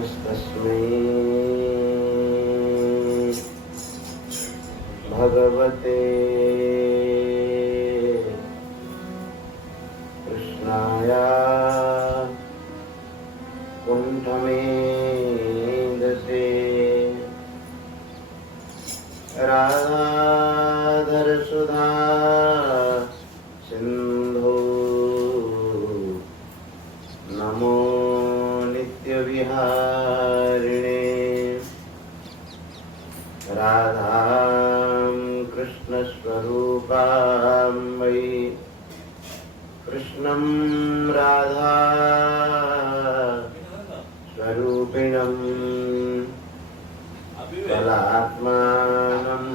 नमस्तस्मै भगवते कृष्णाय कुण्ठमेधसे राधाधरसुधा सिन्धु नमो नित्यविहारिणे राधां कृष्णस्वरूपां वै कृष्णं राधा स्वरूपिणं कलात्मानं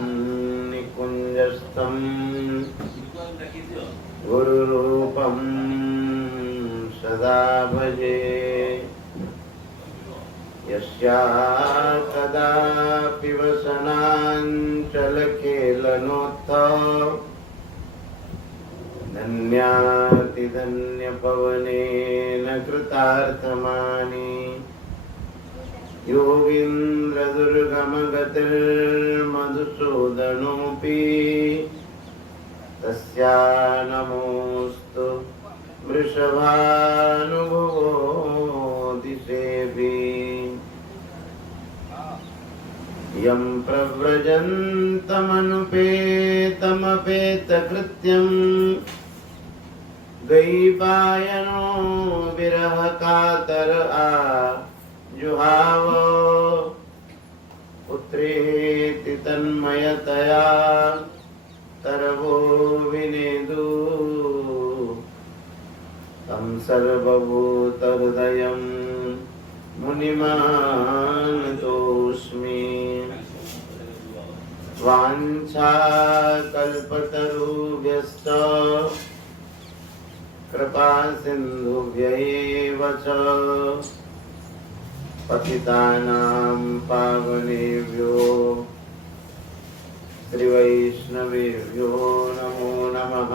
निकुञ्जस्थं गुरुरूपं सदा भजे यस्या कदापि वसनाञ्चलखेलनोत्थः धन्यातिधन्यपवनेन कृतार्थमानि योगीन्द्रदुर्गमगतिर्मधुसूदनोऽपि तस्या नमोऽस्तु वृषभानुभवो दिशेऽपि यं प्रव्रजन्तमनुपेतमपेतकृत्यं द्वैपायनो विरहकातर जुहाव पुत्रेति तन्मयतया तरवो विनेदु तं सर्वभूतहृदयं मुनिमानतोऽस्मि वाञ्छाकल्पतरुभ्यश्च कृपासिन्धुभ्यैव च पतितानां पावनेभ्यो श्रीवैष्णवेभ्यो नमो नमः।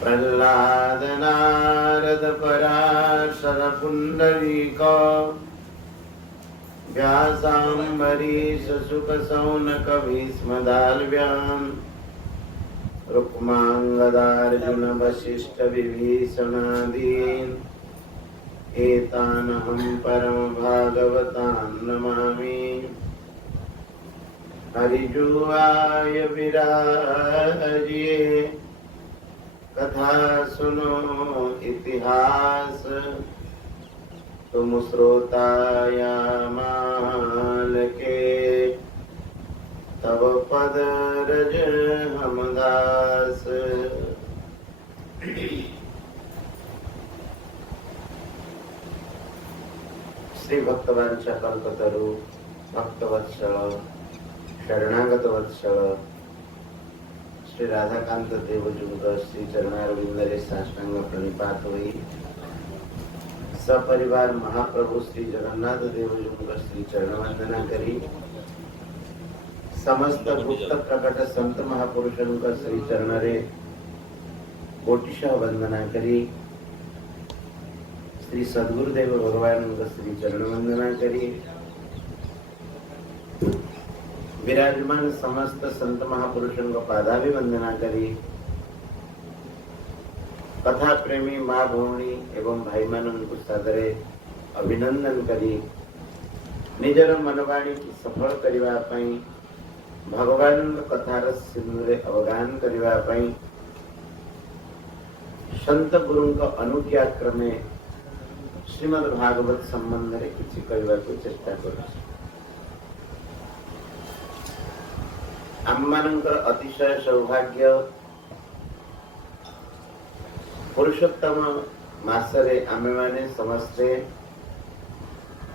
प्रह्लाद नारद पराशर पुण्डरीक व्यासाम्बरीश शुक शौनक भीष्मदाल्व्यान् रुक्माङ्गदार्जुन वसिष्ठ विभीषणादीन् एतानहं परमभागवतान् नमामि। हरिजुआय विराजिये कथा सुनो इतिहास तुम श्रोताया माल के तब पद रज हम दास। श्री भक्तवंश कल्पतरु भक्तवत्सल शरणागत वत्सल श्री राधाकांत देवजुग श्री चरणारविंदरे साष्टांग प्रणिपात हुई सपरिवार महाप्रभु श्री जगन्नाथ देवजुग श्री चरण वंदना करी समस्त गुप्त प्रकट संत महापुरुषों का श्री चरण रे कोटिशः वंदना करी श्री सद्गुरुदेव भगवान का श्री चरण वंदना करी विराजमान समस्त संत महापुरुषों को पादाभिवंदना करी कथा प्रेमी माँ भौणी एवं भाई मान को सादरे अभिनंदन करी निजर मनवाणी सफल करिवा पई भगवान कथार सिंधुरे अवगान करिवा पई संत गुरु का अनुज्ञा क्रमे श्रीमद् भागवत संबंध रे किछि करिवा को चेष्टा करू। आममानंकर अतिशय सौभाग्य पुरुषोत्तम मासरे आमे माने समस्ते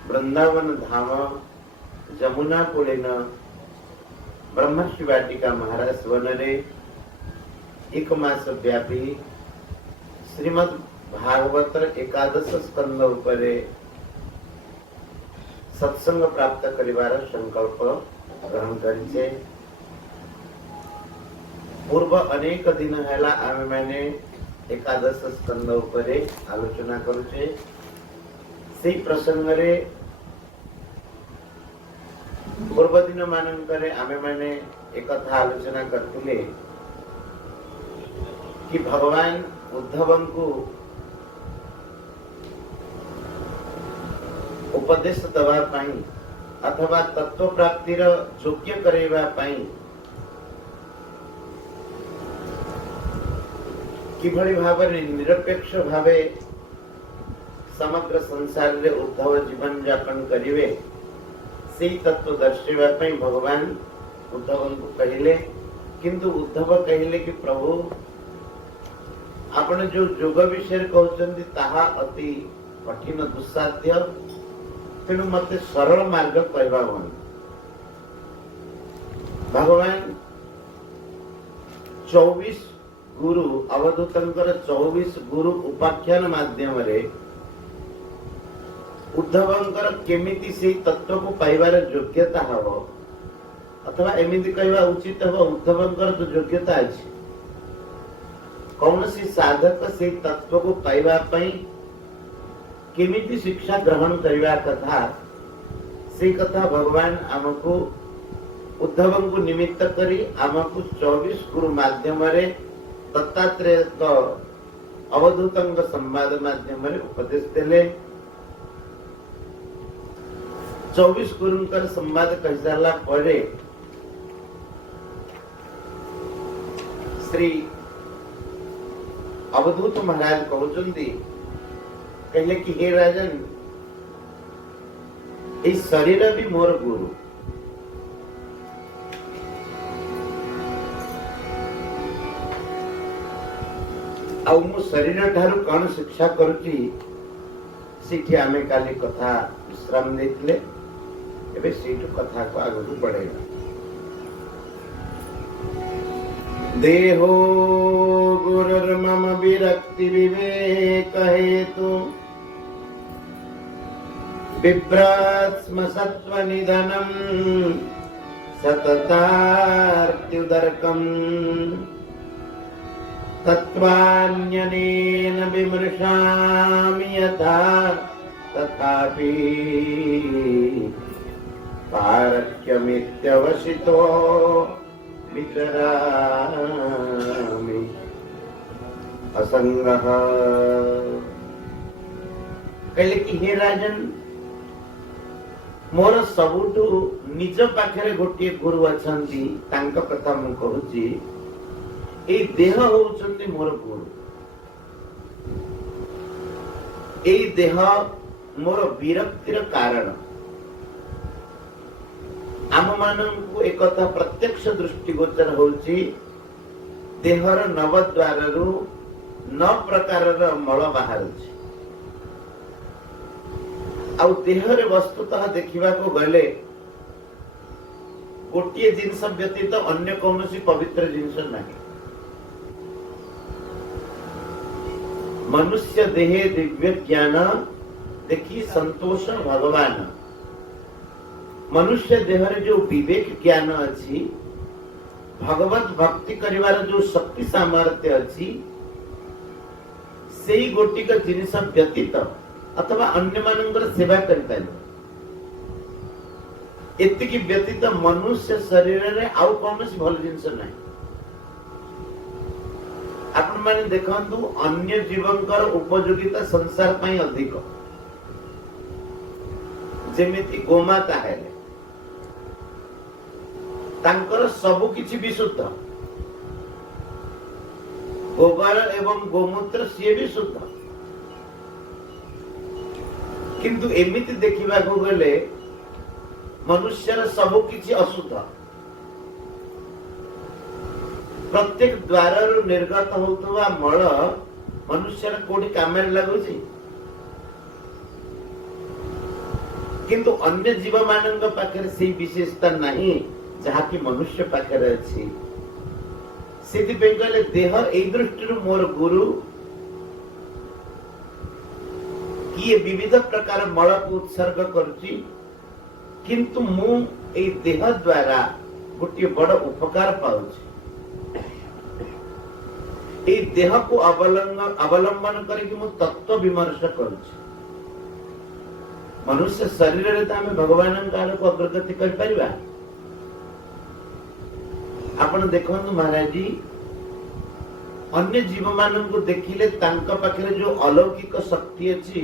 वृंदावन धाम जमुना कूलेन ब्रह्मश्री वाटिका महाराज वनरे एक मास व्यापी श्रीमद् भागवत एकादश स्कंद उपरे सत्संग प्राप्त करिवार संकल्प ग्रहण करिछे। पूर्व अनेक दिन हैला आमे माने एकादश स्कंद उपरे आलोचना करुचे। से प्रसंग रे पूर्व दिन मानकरे आमे माने एक कथा आलोचना करथिले कि भगवान उद्धवन को उपदेश दवा पाई अथवा तत्व प्राप्तिर योग्य करेवा पाई किभଳି भाବରେ निरपेक्ष भावे समग्र संसार रे उद्धव जीवन यापन करिवे से तत्व दर्शाइबा पई भगवान उद्धव को कहिले। किंतु उद्धव कहिले कि प्रभु आपण जो योग विषय कहउचंदी ताहा अति कठिन दुस्साध्य, तेणु मते सरल मार्ग कहबा भन। भगवान 24 गुरु अवधूतंकर 24 गुरु उपाख्यान माध्यम रे उद्धवंकर केमिति से तत्व को पाइबार योग्यता हबो अथवा एमिति कहबा उचित हबो उद्धवंकर जो योग्यता अछि कौन सी साधक से तत्व को पाइबा पई केमिति शिक्षा ग्रहण करिवा कथा से कथा भगवान हमको उद्धवं को निमित्त करी हमको 24 गुरु माध्यम रे दत्तात्रेय अवधूतंग संवाद माध्यम रे उपदेश देले। 24 गुरुंकर संवाद कहि सारला परे श्री अवधूत महाराज कहउचंदी कहले कि हे राजन ए शरीर भी मोर गुरु, आउ मु शरीर ठारू कौन शिक्षा करुची सीठी आमे काली कथा विश्राम देथिले। एबे सीठू कथा को आगु बढ़ेगा। देहो गुरुर्मम विरक्ति विवेक हेतु बिभ्रात्स्म सत्व निधनम सततार्त्युदर्कम तत्वान्यनेन विमृशामि यथा तथापि पारक्यमित्यवसितो विचरामि असंगः। कहले कि हे राजन मोर सबुठु निज पाखरे गोटे गुरु अछंती तांक कथा मु कहूची। ए देह होउचंती मोर गुरु, ए देह मोर विरक्तिर कारण। आम मानंकु एक कथा प्रत्यक्ष दृष्टिगोचर होउची देहर नवद्वाररु 9 प्रकारर मल बाहरुची। आउ देहरे वस्तुतः देखिबा को गले गोटे जिनस व्यतीत अन्य कौनसी पवित्र जिनस नहीं। मनुष्य देहे दिव्य ज्ञान देखी संतोष भगवान। मनुष्य देहरे जो विवेक ज्ञान अछि भगवत भक्ति करिवार जो शक्ति सामर्थ्य अछि सेही गोटिक जिनिस व्यतीत अथवा अन्य मानकर सेवा करि पाइबो। एतिकी व्यतीत मनुष्य शरीर रे आउ कौनसी भल जिनिस नाही। आपण माने देखंतु अन्य जीवंकर उपयोगिता संसार पई अधिक। जेमिति गोमाता हेले तांकर सब किछि विशुद्ध, गोबर एवं गोमूत्र सिए भी शुद्ध। किंतु एमिति देखिबा को गले मनुष्यर सब किछि अशुद्ध। प्रत्येक द्वाररु निर्गत होतुवा मल मनुष्यर कोठी कामेरे लागुछि। किंतु अन्य जीव मानंग पाखरे सेही विशेषता नहीं जहा कि मनुष्य पाखरे अछि। सिद्धि पे कहले देह एई दृष्टिरु मोर गुरु किए विविध प्रकार मल को उत्सर्ग करुछि। किंतु मु एई देह द्वारा गोटे बड़ उपकार पाउछि। एई देह को अवलंबन करके मु तत्व विमर्श करुछि। मनुष्य शरीर रे आम भगवान आड़ को अग्रगति कर आपण देखो महाराज जी अन्य जीव मान को देखिले पाखे जो अलौकिक शक्ति अच्छी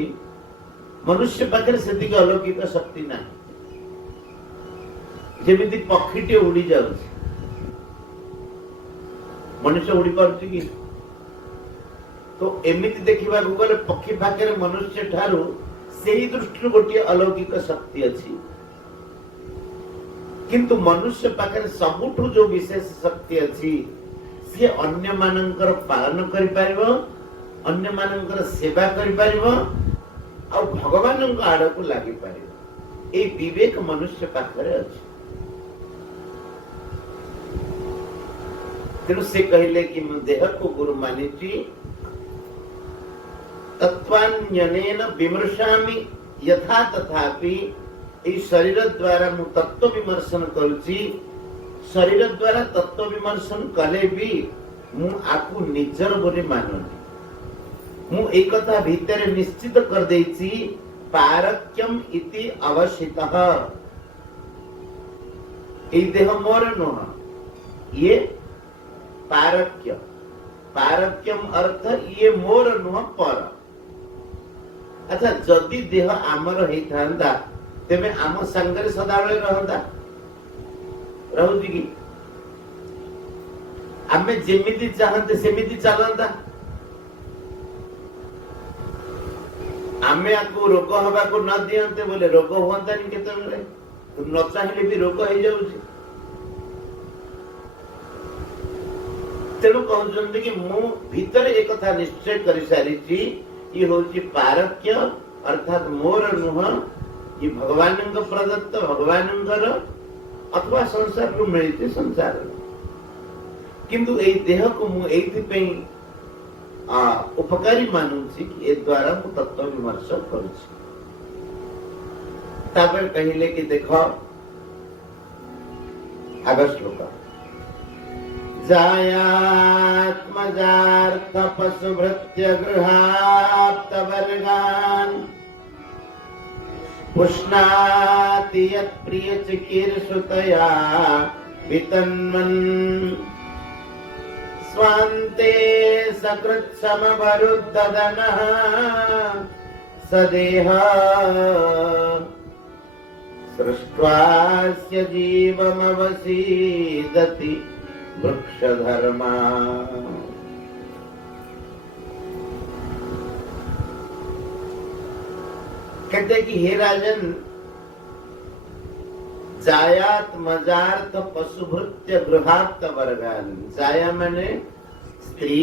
मनुष्य पाखे से अलौकिक शक्ति ना जमी पक्षीटे उड़ी जाऊ मनुष्य उड़ी पार्टी कि तो एमिति देखा गले पक्षी पाखे मनुष्य ठारू से ही दृष्टि गोटे अलौकिक शक्ति अच्छी किंतु मनुष्य पाखे सबुठु जो विशेष शक्ति अच्छी सी अन्य मानकर पालन करि पारिबो अन्य मानकर सेवा करि पारिबो आ भगवान आड़ को लागि पारिबो ए विवेक मनुष्य पाखरे अछि तेणु से कहले कि मैं देह को गुरु मानिची तत्वान्यनेन विमर्शामि यथा तथापि ए शरीर द्वारा मु तत्व विमर्शन करूची शरीर द्वारा तत्व विमर्शन कले भी मु आकु निजर बोली मानुनी मु एक कथा भीतर निश्चित कर देछि पारक्यम इति अवशितः ए देह मोर नुह ये पारक्य पारक्यम अर्थ ये मोर नुह पर अच्छा जदि देह आमर होई थांदा तेबे आम संगरे सदाबळे रहंदा रहुची कि आमे जेमिति चाहते सेमिति चलंदा आमे आकु रोग हवा को न दियंते बोले रोग होंदा नि केते बेले न चाहिले भी रोग हो जाउची तेणु कहते कि मु भीतर एक कथा निश्चय कर सारी ये हूँ पारक्य अर्थात मोर नुह ये भगवान प्रदत्त भगवान अथवा संसार को मिलते संसार किंतु ए देह को मु एथि उपकारी मानुछि कि ए द्वारा मु तत्व विमर्श करूछि तापर कहिले कि देखो आगे श्लोक जायात्मजार्थ पशुभृत्य गृहाप्त वर्गान् पुष्णाति यत्प्रिय चिकीर्षुतया वितन्वन् स्वान्ते सकृत्समवरुद्धदनः सदेह सृष्ट्वास्य जीवमवसीदति वृक्षधर्मा कहते कि हे राजन जायात मजार्थ पशुभृत्य गृहात वर्गान जाया माने स्त्री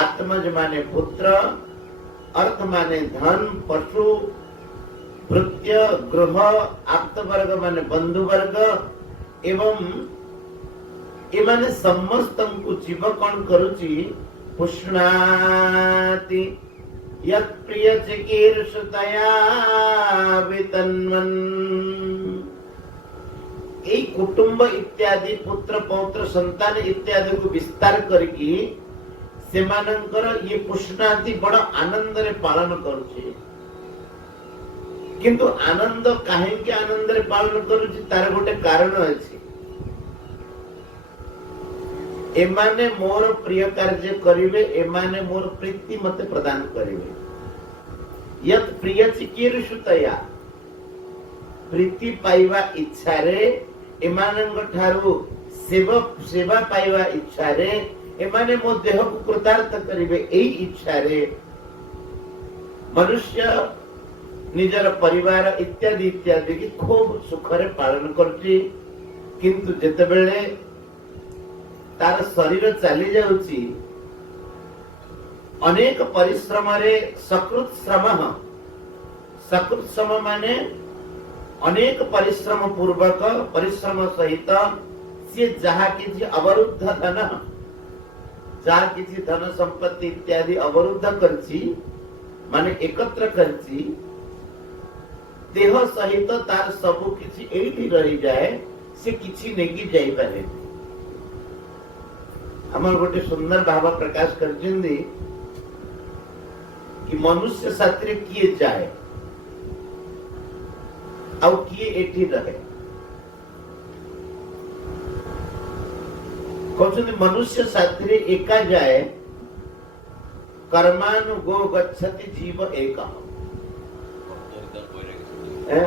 आत्मज माने पुत्र अर्थ माने धन पशु भृत्य गृह आप्त वर्ग माने बंधु वर्ग एवं एमाने समस्त को जीव कौन करुची पुष्णाति यत् प्रिय चिकीर्षुतया वितन्वन् ए कुटुंब इत्यादि पुत्र पौत्र संतान इत्यादि को विस्तार करके सेमानंकर ये पुष्णाति बड़ आनंद रे पालन करुची किंतु आनंद काहेकि आनंद रे पालन करुची तार गोटे कारण अछि एमाने मोर प्रिय कार्य करिवे एमाने मोर प्रीति मते प्रदान करिवे यत् प्रिय चिकीर्षुतया प्रीति पाइवा इच्छा रे एमानंग ठारू सेवा पाइवा इच्छा रे एमाने मो देह को कृतार्थ करिवे एई इच्छा रे मनुष्य निजर परिवार इत्यादि इत्यादि की खूब सुख रे पालन करछि किंतु जेते बेले तार शरीर चली जाउची अनेक परिश्रम रे सकृत श्रम माने अनेक परिश्रम पूर्वक परिश्रम सहित से जहा किछि अवरुद्ध धन जहा किछि धन संपत्ति इत्यादि अवरुद्ध करछि माने एकत्र करछि देह सहित तार सब किछि एठी रही जाए से किछि नेगी जाई पारे हमर गोटे सुंदर भाव प्रकाश करछिंदी कि मनुष्य साथी किए जाए आउ किए एठी रहे कहते मनुष्य साथी एका जाए कर्मानुगो गच्छति जीव एक।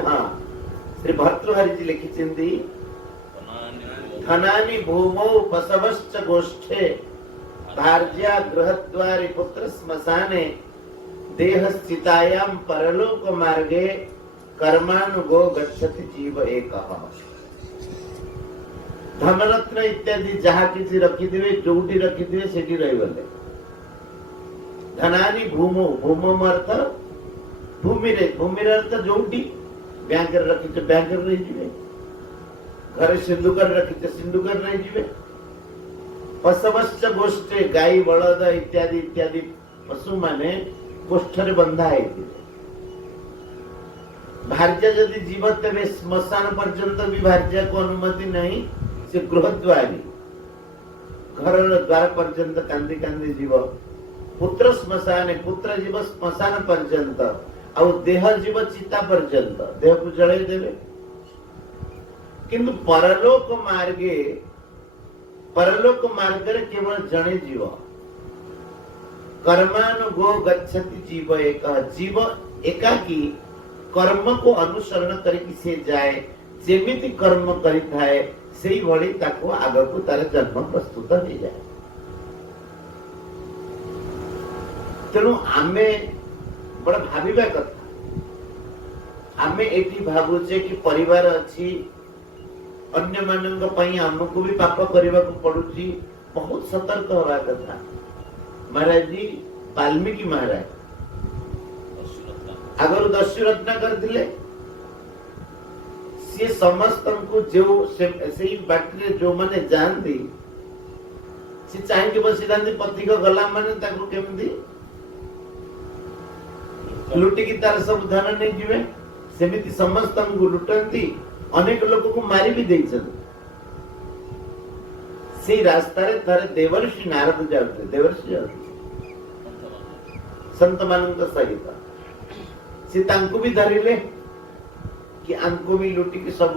हाँ श्री भर्तृहरि जी लिखिछन्ति धनानि भूमौ पशवश्च गोष्ठे भार्या गृहद्वारि पुत्र श्मशाने देह स्थितायां परलोक मार्गे कर्मानुगो गच्छति जीव एक। धनरत्न इत्यादि जहाँ किसी रखिथिबे जोटी रखिथिबे सेठी रहि गले। धनानि भूमौ भूमौ अर्थ भूमि रे भूमि रे अर्थ जोटी बैंक रे रखिथे बैंक रे रहि जिवे घर सिंधुकर रखिथे सिंधुकर रहि जिवे। पशवश्च गोष्ठे गाई बलद इत्यादि इत्यादि पशु माने गोष्ठरे बंधा है। भार्या यदि जीव तेरे श्मशान पर्यंत भी भार्या को अनुमति नहीं से गृहद्वारी घर द्वार पर्यंत कांदी कांदी जीव। पुत्र श्मशान पुत्र जीव श्मशान पर्यंत आउ देह जीव चिता पर्यंत देह को जड़े देवे। किंतु परलोक मार्ग रे केवल जड़े जीव कर्मानुगो गच्छति जीव एक। जीव एकाकी कर्म को अनुसरण करके से जाए जेमिति कर्म करिथाए सेही भली ताको आगकु तार जन्म प्रस्तुत हो जाए। तेणु आमे बड़ा भाविबा कथा। आमे एठी भाबुचे कि परिवार अछि अन्य मानंग पई हमको भी पाप करबा को पड़ुची। बहुत सतर्क होवा कथा। महाराज जी वाल्मीकि महाराज अगर दस्यु रत्न करथिले से समस्त को जो सेही बाटरे जो माने जानती से चाहे कि बस सिद्धांत पति को गला माने ताको केमदी लुटी की तार सब धन नहीं जीवे सेमिति समस्त को लुटंती अनेक लोगों को मारी भी देइछन। से रास्ता रे थारे देवर्षि नारद जाते देवर्षि जाते संत मानक सहित से तांको भी धरिले कि आंको भी लुटी की सब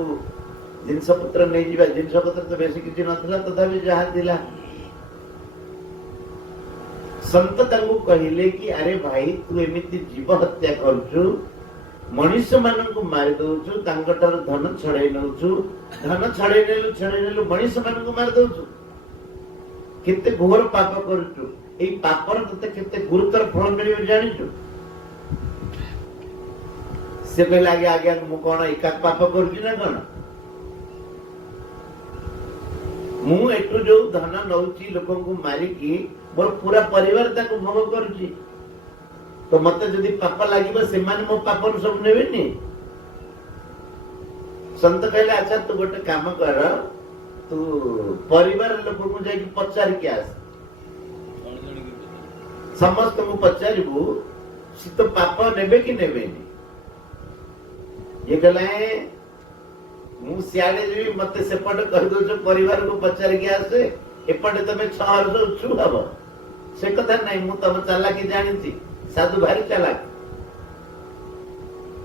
जिनस पत्र नहीं जीवा। जिनस पत्र तो बेसी किछि नथला तथापि जहा दिला संत तांको कहिले कि अरे भाई तू एमिति जीव हत्या करछु मनुष्य मानक मारि दउछु तांकटर धन छड़ाई नउछु धन छड़ाई नेलु मनुष्य मानक मारि दउछु केते घोर पाप करछु। एई पापर तते केते गुरुतर फल मिलियो जानिछु। से कहले आगे आगे मु कोन एका पाप करछु ना कोन मु एटु जो धन नउची लोकन को मारी की मोर पूरा परिवार ताको भोग करछि। तो मते जदि पाप लागिबो से माने मो पाप सब नेबेनी। संत कहले अच्छा तू गोटे काम कर तू परिवार लोक को जाई पचार के आस समस्त को पचारिबू सी तो पाप नेबे कि नेबेनी। ये कहले मु सियाले जी मते सेपट कह दो जो परिवार को पचार के आसे एपटे तमे 6 वर्ष छु हबो से कथा नहीं मु तम चालाकी जानिछि साधु भारी चालाक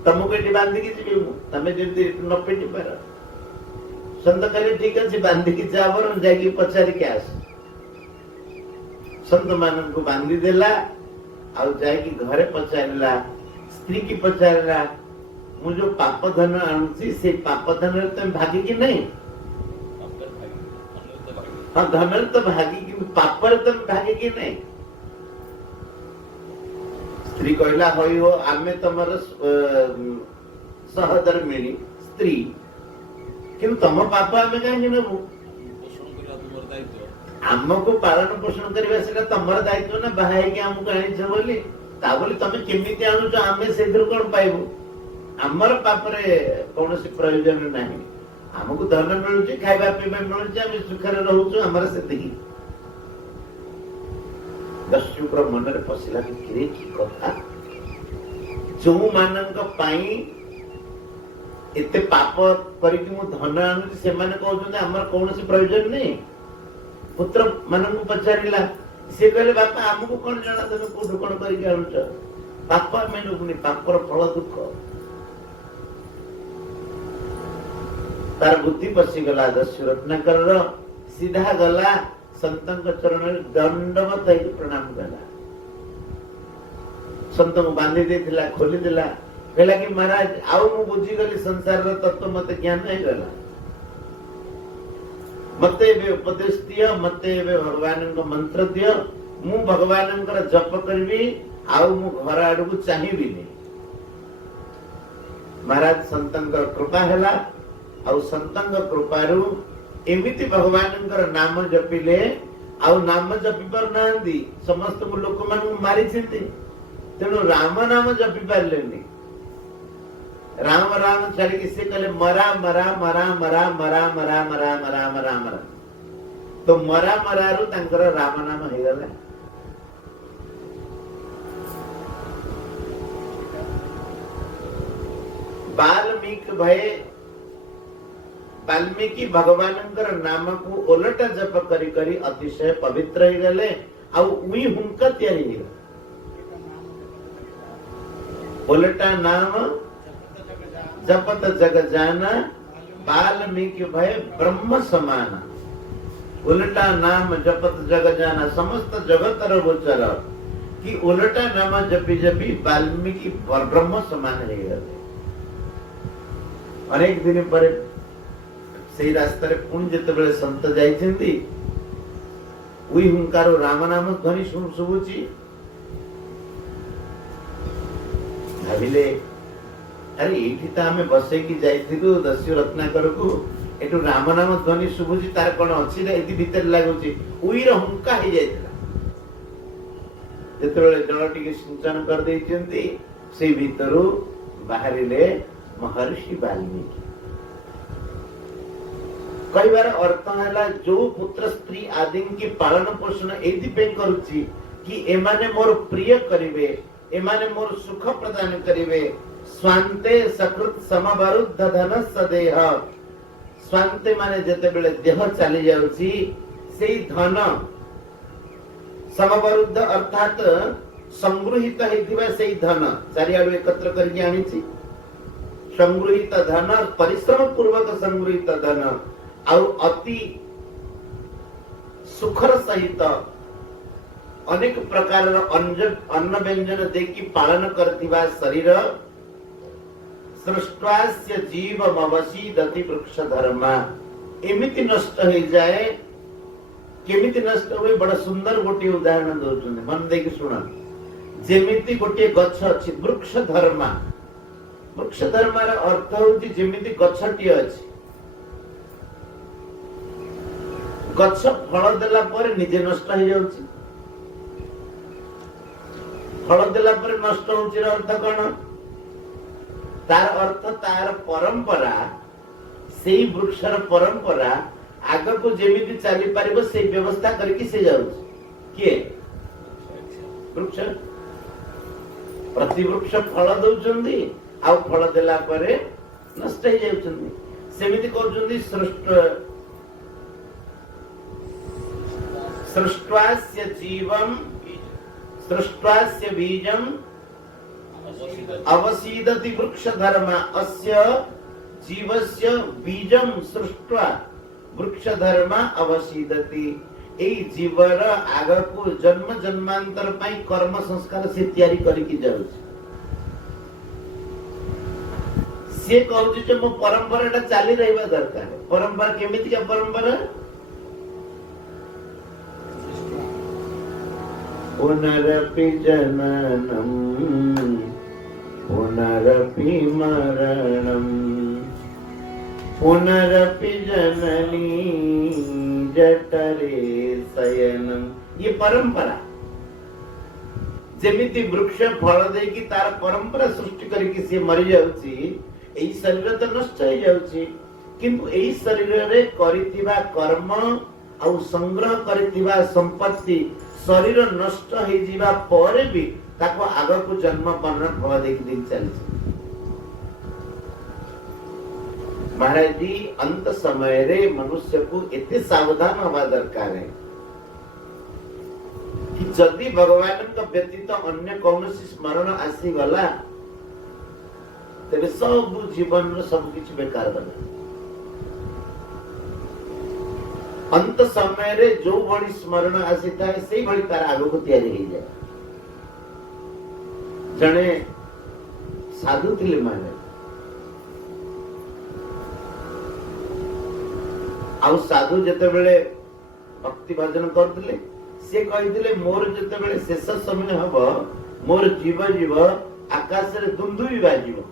तमु के बांधी की जीवी मु तमे जेंति न पेटी पर संत कहले ठीक अछि बांधी की जाबर जागी पचार के आस। संत मानन को बांधी देला आ जागी घरे पचारला स्त्री की पचारला मु जो पाप धन आणुची से पाप धन रे तमे भागी की नहीं। हां धन तो भागी कि पाप रे तमे भागी की नहीं। स्त्री कहला होई हो आमे तमर सहधर्मिणी स्त्री किंतु तम पाप आमे काहे नेबु हमको पालन पोषण करबा सेटा तमर दायित्व ना बाहाई के हमको आनी छ बोली ता बोली तमे केमिति आनु छ आमे सेधर कोन पाइबो हमर पाप रे कोनोसी प्रयोजन नाही। हमको धन मिलुची खाइबा पीबा मिलुची हम सुखरे रहउछु हमर सेतिकी। दस्यु प्र मन रे पसिला कि किरे की कथा जो मानक पाई एते पाप करिकि मु धन आनु से माने कहउछु हमर कोनोसी प्रयोजन नहीं। पुत्र मानक पचारिला से कहले बापा हमको कोन जणा तने कोठो कोन करिकि आनुछ पाप मेनु पुनी पापर फल दुख तार बुद्धि पशिगला दस्यु रत्नाकर सीधा गला संत चरण दंडवत प्रणाम कला। संत को बांधी देथिला खोली देला कहला कि महाराज आउ मु बुझी गली संसार रो तत्व मते ज्ञान नहीं गला मते बे उपदेश दियो मते बे भगवान को मंत्र दियो मु भगवान को जप करबी आउ मु घर आडू को चाहिबी नहीं। महाराज संतन को कृपा हैला आउ संतन को कृपारु एमिति भगवान को नाम जपिले आउ नाम जपि पर नांदी समस्त लोक मान मारी छिंती तेणु राम नाम जपि पारलेनी। राम राम छाड़ी किसे कहले मरा मरा मरा मरा मरा मरा मरा मरा मरा मरा तो मरा मरारु तांकर राम नाम हे गला। वाल्मीकि भगवान नाम को ओलटा जप करी करी अतिशय पवित्र ही गले आउ उई हुंका तैयारी ही ओलटा नाम जपत जग जाना वाल्मीकि भय ब्रह्म समान। उलटा नाम जपत जग जाना समस्त जगत रो गोचर कि उलटा नाम जपी जपी वाल्मीकि ब्रह्म समान हे गले। अनेक दिन पर से रास्ता रे पुन जते बेले संत जाइछन्ती उई हुंकारो राम नाम ध्वनि शुभुची भाविले अरे एठी त हमें बसे की जाइथिलु दस्यु रत्नाकर को एटु राम नाम ध्वनि शुभुची तार कोन अछि रे एति भीतर लागुची उई रो हुंका हे जाइतला जते बेले जल टिके सिंचन कर दैछन्ती से भीतरु बाहरिले महर्षि वाल्मीकि। कई बार अर्थ है जो पुत्र स्त्री आदि की पालन पोषण एथि पे करूची कि एमाने मोर प्रिय करिवे एमाने मोर सुख प्रदान करिवे स्वान्ते सकृत समवरुद्ध धन सदेह स्वान्ते माने जते बेले देह चली जाउची सेई धन समवरुद्ध अर्थात संगृहित हेतिबा सेई धन चारियाडु एकत्र करिके आनिची संगृहित धन परिश्रम पूर्वक संगृहित धन आउ अति सुखर सहित अनेक प्रकार अन्न व्यंजन देखी पालन करथिबा शरीर सृष्टास्य जीवमवसीदति वृक्ष धर्मा एमिति नष्ट हो जाए केमिति नष्ट हुए बड़ा सुंदर गोटे उदाहरण दौरान मन देखी शुण जेमिति गोटे गछ अछि वृक्ष धर्मा वृक्ष धर्मार अर्थ होची जेमिति गछटी अछि गछ फल देला पर निजे नष्ट हो जाउची फल देला पर नष्ट होची अर्थ कोन तार अर्थ तार परंपरा सेई वृक्षर परंपरा आग को जेमिति चली पारिबो सेई व्यवस्था करके से जाउची के वृक्ष प्रति वृक्ष फल दउचंदी आ फल देला परे नष्ट हो जाउचंदी सेमिति कहउचंदी सृष्टवास्य जीवम सृष्टवास्य बीजम अवसीदति वृक्ष धर्म अस्य जीवस्य बीजम सृष्टवा वृक्ष धर्म अवसीदति ए जीवर आग को जन्म जन्मांतर पई कर्म संस्कार से तैयारी करी की जाउछ से कहउछ जे मो परंपराटा चाली रहबा दरकार परंपरा केमिति का परंपरा पुनरपि जननम पुनरपि मरणम पुनरपि जननी जठरे शयनम ये परंपरा जेमिति वृक्ष फल देकी तार परंपरा सृष्टि करके से मरि जाउची एई शरीर तो नष्ट हो जाउची किंतु एई शरीर रे करितिबा कर्म आ संग्रह करितिबा संपत्ति शरीर नष्ट हो जीवा पर भी ताको आग को जन्म मरण फल देखि देखि चलछि महाराज जी अंत समय रे मनुष्य को एते सावधान होवा दरकार है कि जदि भगवान का व्यतीत अन्य कौनसी स्मरण आसी गला तेरे सब जीवन रो सब किछ बेकार बने अंत समय रे जो भली स्मरण आसी थाए सेई भली तार आगो तैयारी हो जाए। जने साधु थिले माने आउ साधु जते बेले भक्ति भजन करथिले से कहिथिले मोर जते बेले शेष समय हबो मोर जीव जीव आकाश रे दुंदुबी बाजिबो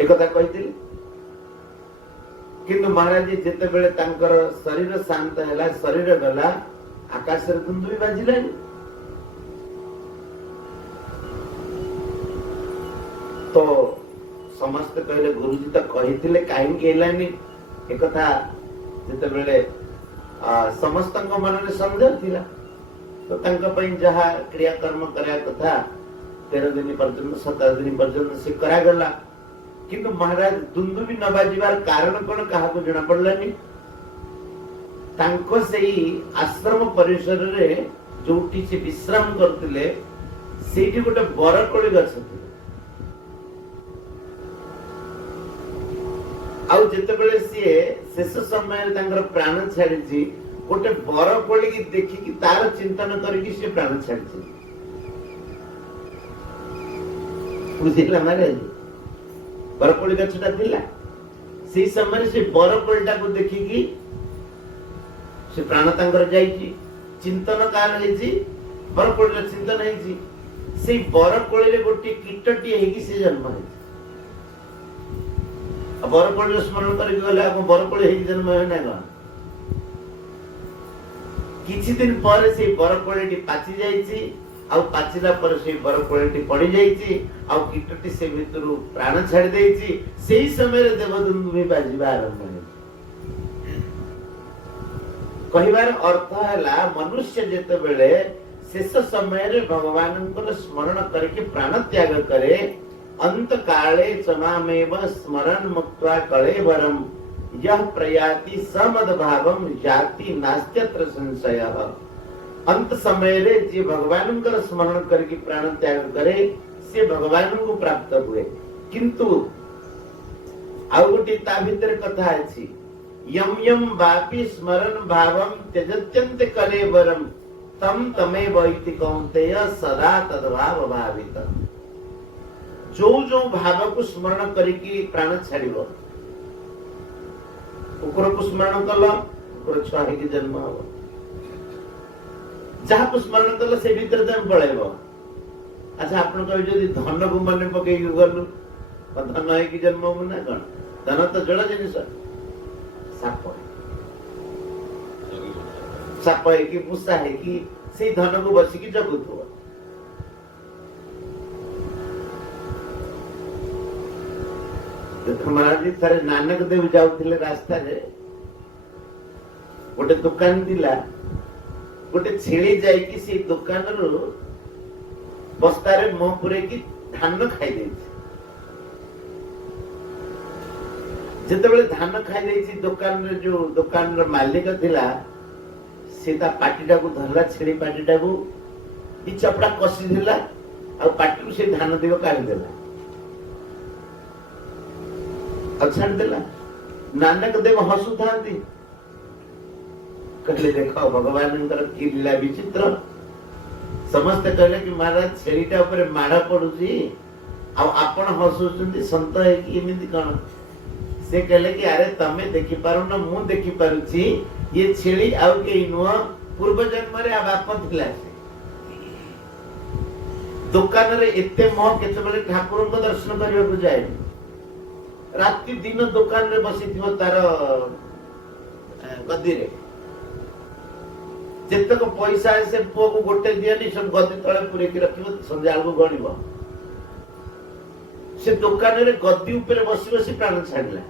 एक कथा कहिथिले। किंतु महाराज जी जते बेले तांकर शरीर शांत हैला शरीर गला आकाश रे दुंदुबी बाजिलानी। तो समस्त कहले गुरुजी तो कहिथिले काहे केलानी एक कथा जते बेले समस्त मन में संदेह थिला। तो तांका पई जहा क्रिया कर्म करया कथा 13 दिन पर्यंत 17 दिन पर्यंत से करा गला। किंतु महाराज दुंदुबी न बाजिबार कारण कोन काहा को जणा पड़लानी। तांको सेई आश्रम परिसर रे जोटी से विश्राम करथिले सेठी गोटे बरकोली गछ थिला। आउ जते बेले सीए शेष समय तांकर प्राण छाड़ी गोटे बरकोली की देखि कि तार चिंतन करके से प्राण छाड़ी बुझिला महाराज। बरकोली गछटा थिला से समय से बरकोलीटा को देखि कि से प्राण तांकर जाईची चिंतन कार हेची बरकोली चिंतन हेची से बरकोली रे गोटे कीटटी हेकी से जन्म हेची। बरकोली स्मरण करके गले आप बरकोली हेकी जन्म है ना कौन। किछि दिन पर से बरकोलीटी पाची जाईची आउ पाचिला पर से बरकोलीटी पड़ी जाईची आउ कीटटी से भितरु प्राण छाड़ी देईची। सेही समय रे देवदुंदुबी बाजिबा आरंभ है। कहिबार अर्थ हैला मनुष्य जेते बेले शेष समय रे भगवानंकर स्मरण करके प्राण त्याग करे अंत काले समामेव स्मरण मुक्त्वा कलेवरम यह प्रयाति समद भावम जाति नास्त्यत्र संशयः। अंत समय रे जे भगवानंकर स्मरण करके प्राण त्याग करे से भगवान को प्राप्त हुए। किंतु आउ गोटे ता भीतर कथा अछि यम यम वापि स्मरण भावम त्यजत्यंत कलेवरम तम तमेव इति कौन्तेय सदा तद्भाव भावित। जो जो भाव को स्मरण करके प्राण छाड़िबो कुकुर को स्मरण कल कुकुर छुआ है जन्म हम जहाँ को स्मरण कल से भीतर तुम पलैब। अच्छा आपण कह धन को मन पकई गलु धन है जन्म हूँ ना कौन धन तो जड़ जिनिस साप साप है कि मूषा है कि से धन को बसिकी जगुथुव। महाराज थे नानक देव जाऊले रास्ता रे गोटे दुकान थिला गोटे छेली जाइकी से दुकान रु बस्ता रे मुंह पुरे की धान खाई देछि। जते बेले धान खाई देछि दुकान रे जो दुकान रो मालिक थिला से ता पाटीटा को धरला छेली पाटीटा को ई चपड़ा कसी दिला आ पाटी को से धान देव काढी देला छाड़ देला। नानक देव हसु था कहले देखो भगवान की लीला विचित्र। समस्त कहले कि महाराज छेलीटा ऊपर माड़ पड़ुची आपण हसुचंदी संत है कि एमिति कौन। से कहले कि अरे तमे देखि पारो न मु देखि पारुची ये छेली आउ के नुह पूर्व जन्म रे आ बाप थिला। दुकान रे एते मोह केते बेले ठाकुर को दर्शन करबा को जाए राति दिन दुकान रे बसी थियो तार गद्दी रे जेतक पैसा से पुओ को गोटे दियानी सब गद्दी तळे पुरे की रखिबो संध्या को गणिबो। से दुकान रे गद्दी ऊपर बसी बसी प्राण छाड़ला।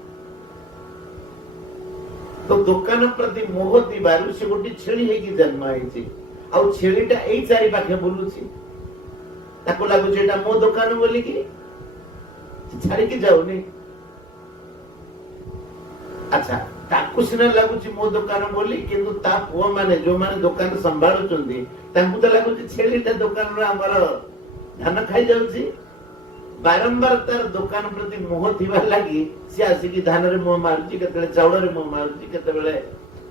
तो दुकान प्रति मोह दिबारु से गोटी छेली हे की जन्म आइछि आ छेलीटा एई चारि पाखे बुलुछि ताको लागु जेटा मो दुकान बोली की छाड़ी की जाउनी। अच्छा ताकू सिना लागुची मो दुकान बोली किंतु ता पुओ माने जो माने दुकान संभाळुचंदी तांकु त लागुची छेलीटा दुकान रे हमर धान खाई जाउची बारंबार तार दुकान प्रति मोह थिबा लागि से आसिकी धान रे मोह मारुची, केतबेले चाउल रे मोह मारुची, केतबेले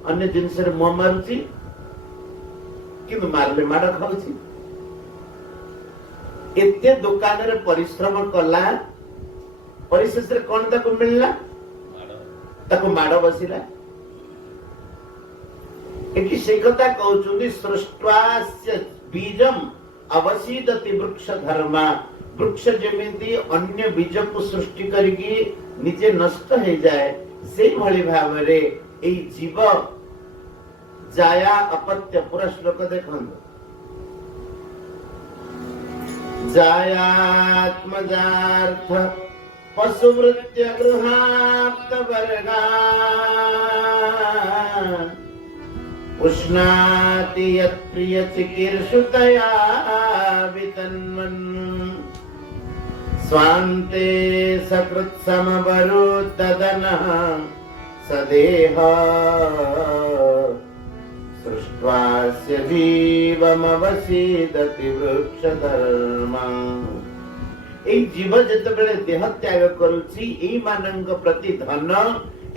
अन्य जिनिस रे मोह मारुची, किंतु मारले माड़ खाउची। एते दुकान रे परिश्रम कला, परिशेष रे कोन ताको मिलला? ताको माड़ बसिला। एकी से कथा कहउछुंदी सृष्टवास्य बीजम अवसीदति वृक्ष धर्मा। वृक्ष जेमिति अन्य बीज को सृष्टि करिकी निजे नष्ट हो जाए, से भली भावरे एई जीव जाया अपत्य। पूरा श्लोक देखंतु। जायात्मजार्थ पशुवृत्य गृहाप्त वर्गा उष्णाति यत्प्रिय चिकीर्षुतया वितन्वन् स्वान्ते सकृत्समवरुद्धदनः सदेह सृष्ट्वास्य जीवमवसीदति वृक्षधर्मा। एई जीव जेतेबेले देह त्याग करूची, एई मानंक प्रति धन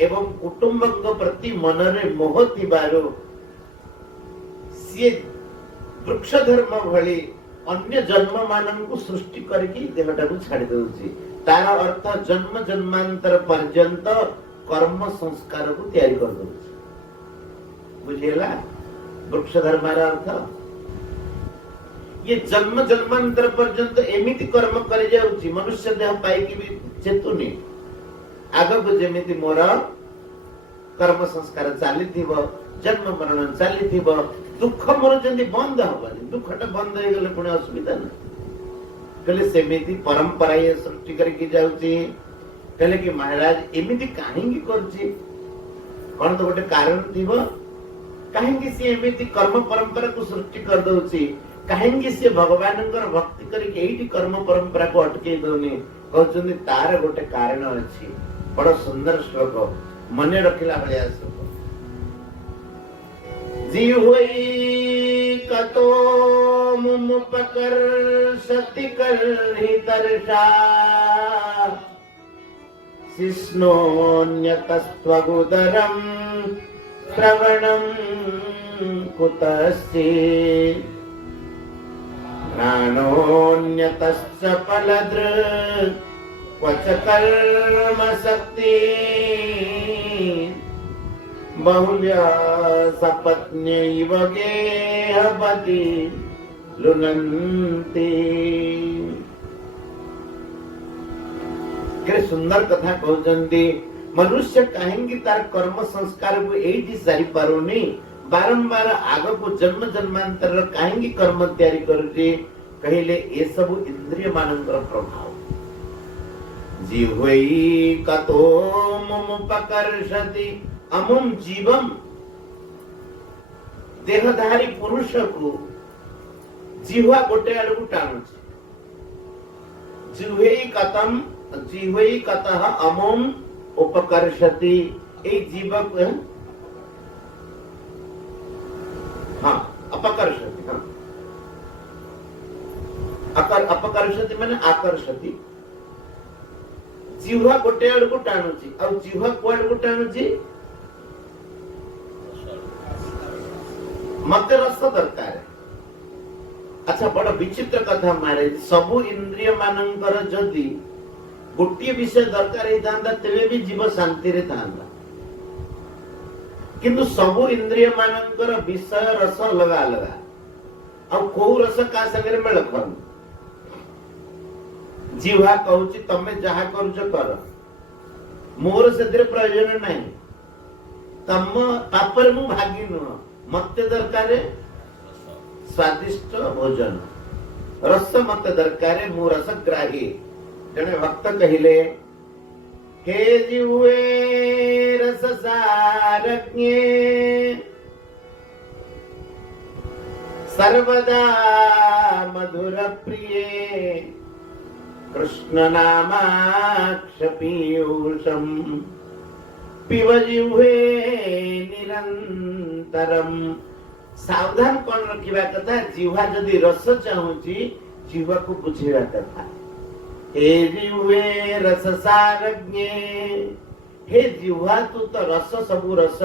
एवं कुटुंबक प्रति मनरे मोह थिबारो सी वृक्ष धर्म भली अन्य जन्म मानंकु सृष्टि करके देहटा को छाड़ी दउची। तार अर्थ जन्म जन्मांतर पर्यंत कर्म संस्कार को तैयारी कर दउची। बुझिला वृक्ष धर्मार अर्थ? ये जन्म जन्मांतर पर्यंत एमिति कर्म करि जाउची, मनुष्य देह पाइकी भी चेतुनी आगक जेमिति मोर कर्म संस्कार चाली थिबो, जन्म मरण चाली थिबो, दुख मोर जंदी बंद हबनी। दुखटा बंद हो गले पुणे असुविधा न। कहले सेमिति परंपरा ये सृष्टि करके जाउची। कहले कि महाराज एमिति काहेंगी करची? कोन तो गोटे कारण थिबो। काहेंगी से एमिति कर्म परंपरा को सृष्टि कर दउची? काहेंगी से भगवानंकर भक्ति करके एठी कर्म परंपरा को अटके दउनी? कहउचंदी तार गोटे कारण अछि। बड़ सुंदर श्लोक, मने रखिला भलिया श्लोक। जिह्वै कतो मुमुपकर्षति कर्णितर्षा शिष्णोऽन्यतस्त्वगुदरं श्रवणं कुतस्ति घ्राणोऽन्यतश्च फलदृक् क्वच कर्म शक्ति बहुल्या सपत्न्यैव गेहपति लुनन्ति। के सुंदर कथा कहउचंदी। मनुष्य काहेंगी तार कर्म संस्कार को एठी सारी पारुनी, बारंबार आग को जन्म जन्मांतर काहेंगी कर्म तैयारी करूची? कहिले ए सब इंद्रिय मानंकर प्रभाव। जिह्वै कतो मुमुपकर्षति। अमुम जीवम देहधारी पुरुष को जिह्वा गोटे आड़ को टाणुची। जिह्वै कतः अमुम उपकर्षति। ए जीव को हाँ अपकर्षति। हाँ अपकर्षति माने आकर्षति। जिह्वा गोटे आड़ को टाणुची। आ जिह्वा कुआड़ को टाणुची? मते रस दरकार। अच्छा बड़ विचित्र कथा महाराज, सबु इंद्रिय मानंकर जदि गोटे विषय दरकार होता तेरे भी जीव शांति रे थांदा, किंतु सबु इंद्रिय मानंकर विषय रस अलगा अलगा। आ को रस का संगे मेल कर? जीवा कहूची तमे जहा करूछ कर, मोर सेतिर प्रयोजन नहीं। तम पापर मु भागी नुह, मते दरकार स्वादिष्ट भोजन, रस मते दरकार मु रसग्राही। जने भक्त कहिले हे जिह्वे रससारज्ञे सर्वदा मधुर प्रिये कृष्ण नामाक्ष पीयूषम पिब जिह्वे निरंतरम। सावधान कौन रखिबा कथा? जिह्वा जदि रस चाहूची जिह्वा को बुझेबा कथा। हे जिह्वे रस सारज्ञे, हे जिह्वा तू तो रस सबु रस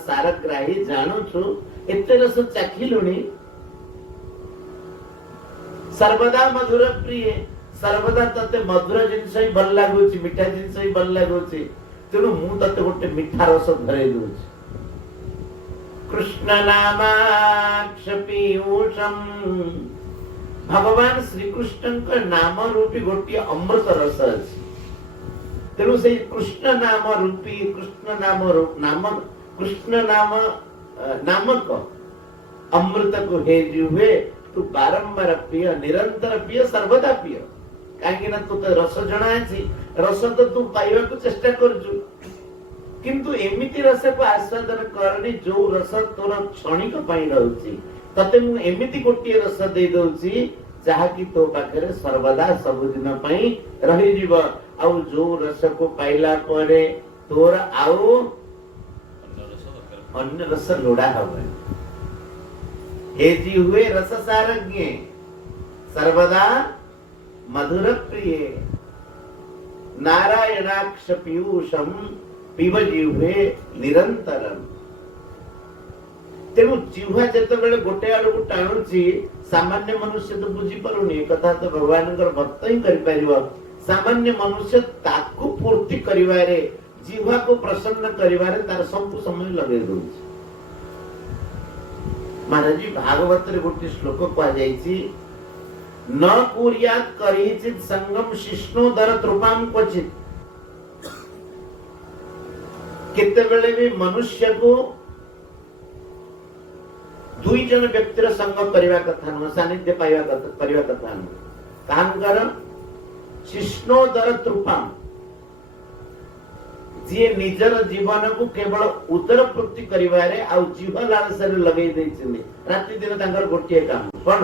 सारग्राही जानुछु, एते रस चाखिलुणी। सर्वदा मधुर प्रिय, सर्वदा तते मधुर जिनस ही भल लागुची, मिठा जिनस ही भल लागुची, तेणु मु तते गोटे मिठा रस धरे दूची। कृष्ण नामाक्ष पीयूषम, भगवान श्री कृष्ण का नाम रूपी गोटे अमृत रस अछि। तेणु से कृष्ण नाम रूपी, कृष्ण नाम रूप नाम, कृष्ण नाम नामक अमृत को हे जिह्वे तू बारंबार पिय, निरंतर पिय, सर्वदा पिय। कहीं ना तू तो रस जना अछि, रस तो तू पाइबा को चेष्टा करजु, किंतु एमिति रस को आस्वादन करनी जो रस तोर क्षणिक पाई रहउची। तते मु एमिति गोटे रस दे दउची जहा कि तो पाखरे सर्वदा सब दिन पई रही जीव। आउ जो रस को पाइला परे तोर आउ अन्य रस लोड़ा हवे। हे जिह्वे रस सारज्ञे, सर्वदा मधुर प्रिय, नारायणाक्ष पीयूषम पिब जिह्वे निरंतरम। तेणु जिह्वा जेतेबेले गोटे आड़ को टाणुची, सामान्य मनुष्य तो बुझी पारुनी, एक कथा तो भगवान भक्त ही करि परिबो। सामान्य मनुष्य ताकू पूर्ति करिवारे, जिह्वा को प्रसन्न करिवारे तार सब समय लगे दउची। महाराज जी भागवत रे गोटे श्लोक कहा जायछि, न कुर्यात् करिचित संगम शिष्णोदर त्रुपाम क्वचित। केतेबेले भी मनुष्य को दुई जन व्यक्तिर संग करवा कथा न, सानिध्य पाइबा कथा करवा कथा न। कांकर शिष्णोदर त्रुपाम, जे निजर जीवन को केवल उदर पूर्ति करिवारे आ जीव लालसारे लगेई दैछिने। राति दिन तांकर गोटिए काम कोन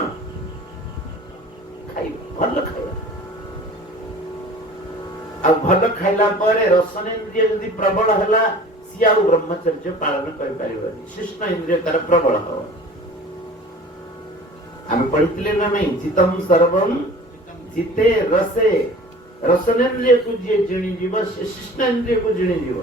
खाइबा, भल खाइबा। आ भल खाइला परे रसनेन्द्रिय यदि प्रबल हला, सी आ ब्रह्मचर्य पालन कर परिबनी, शिष्ण इंद्रिय तार प्रबल हो। हम पढ़ितले ना नहीं, चितम सर्वम जिते रसे, रसनेन्द्रिय को जे जिणी जीव, शिष्ण इंद्रिय को जिणी जीव।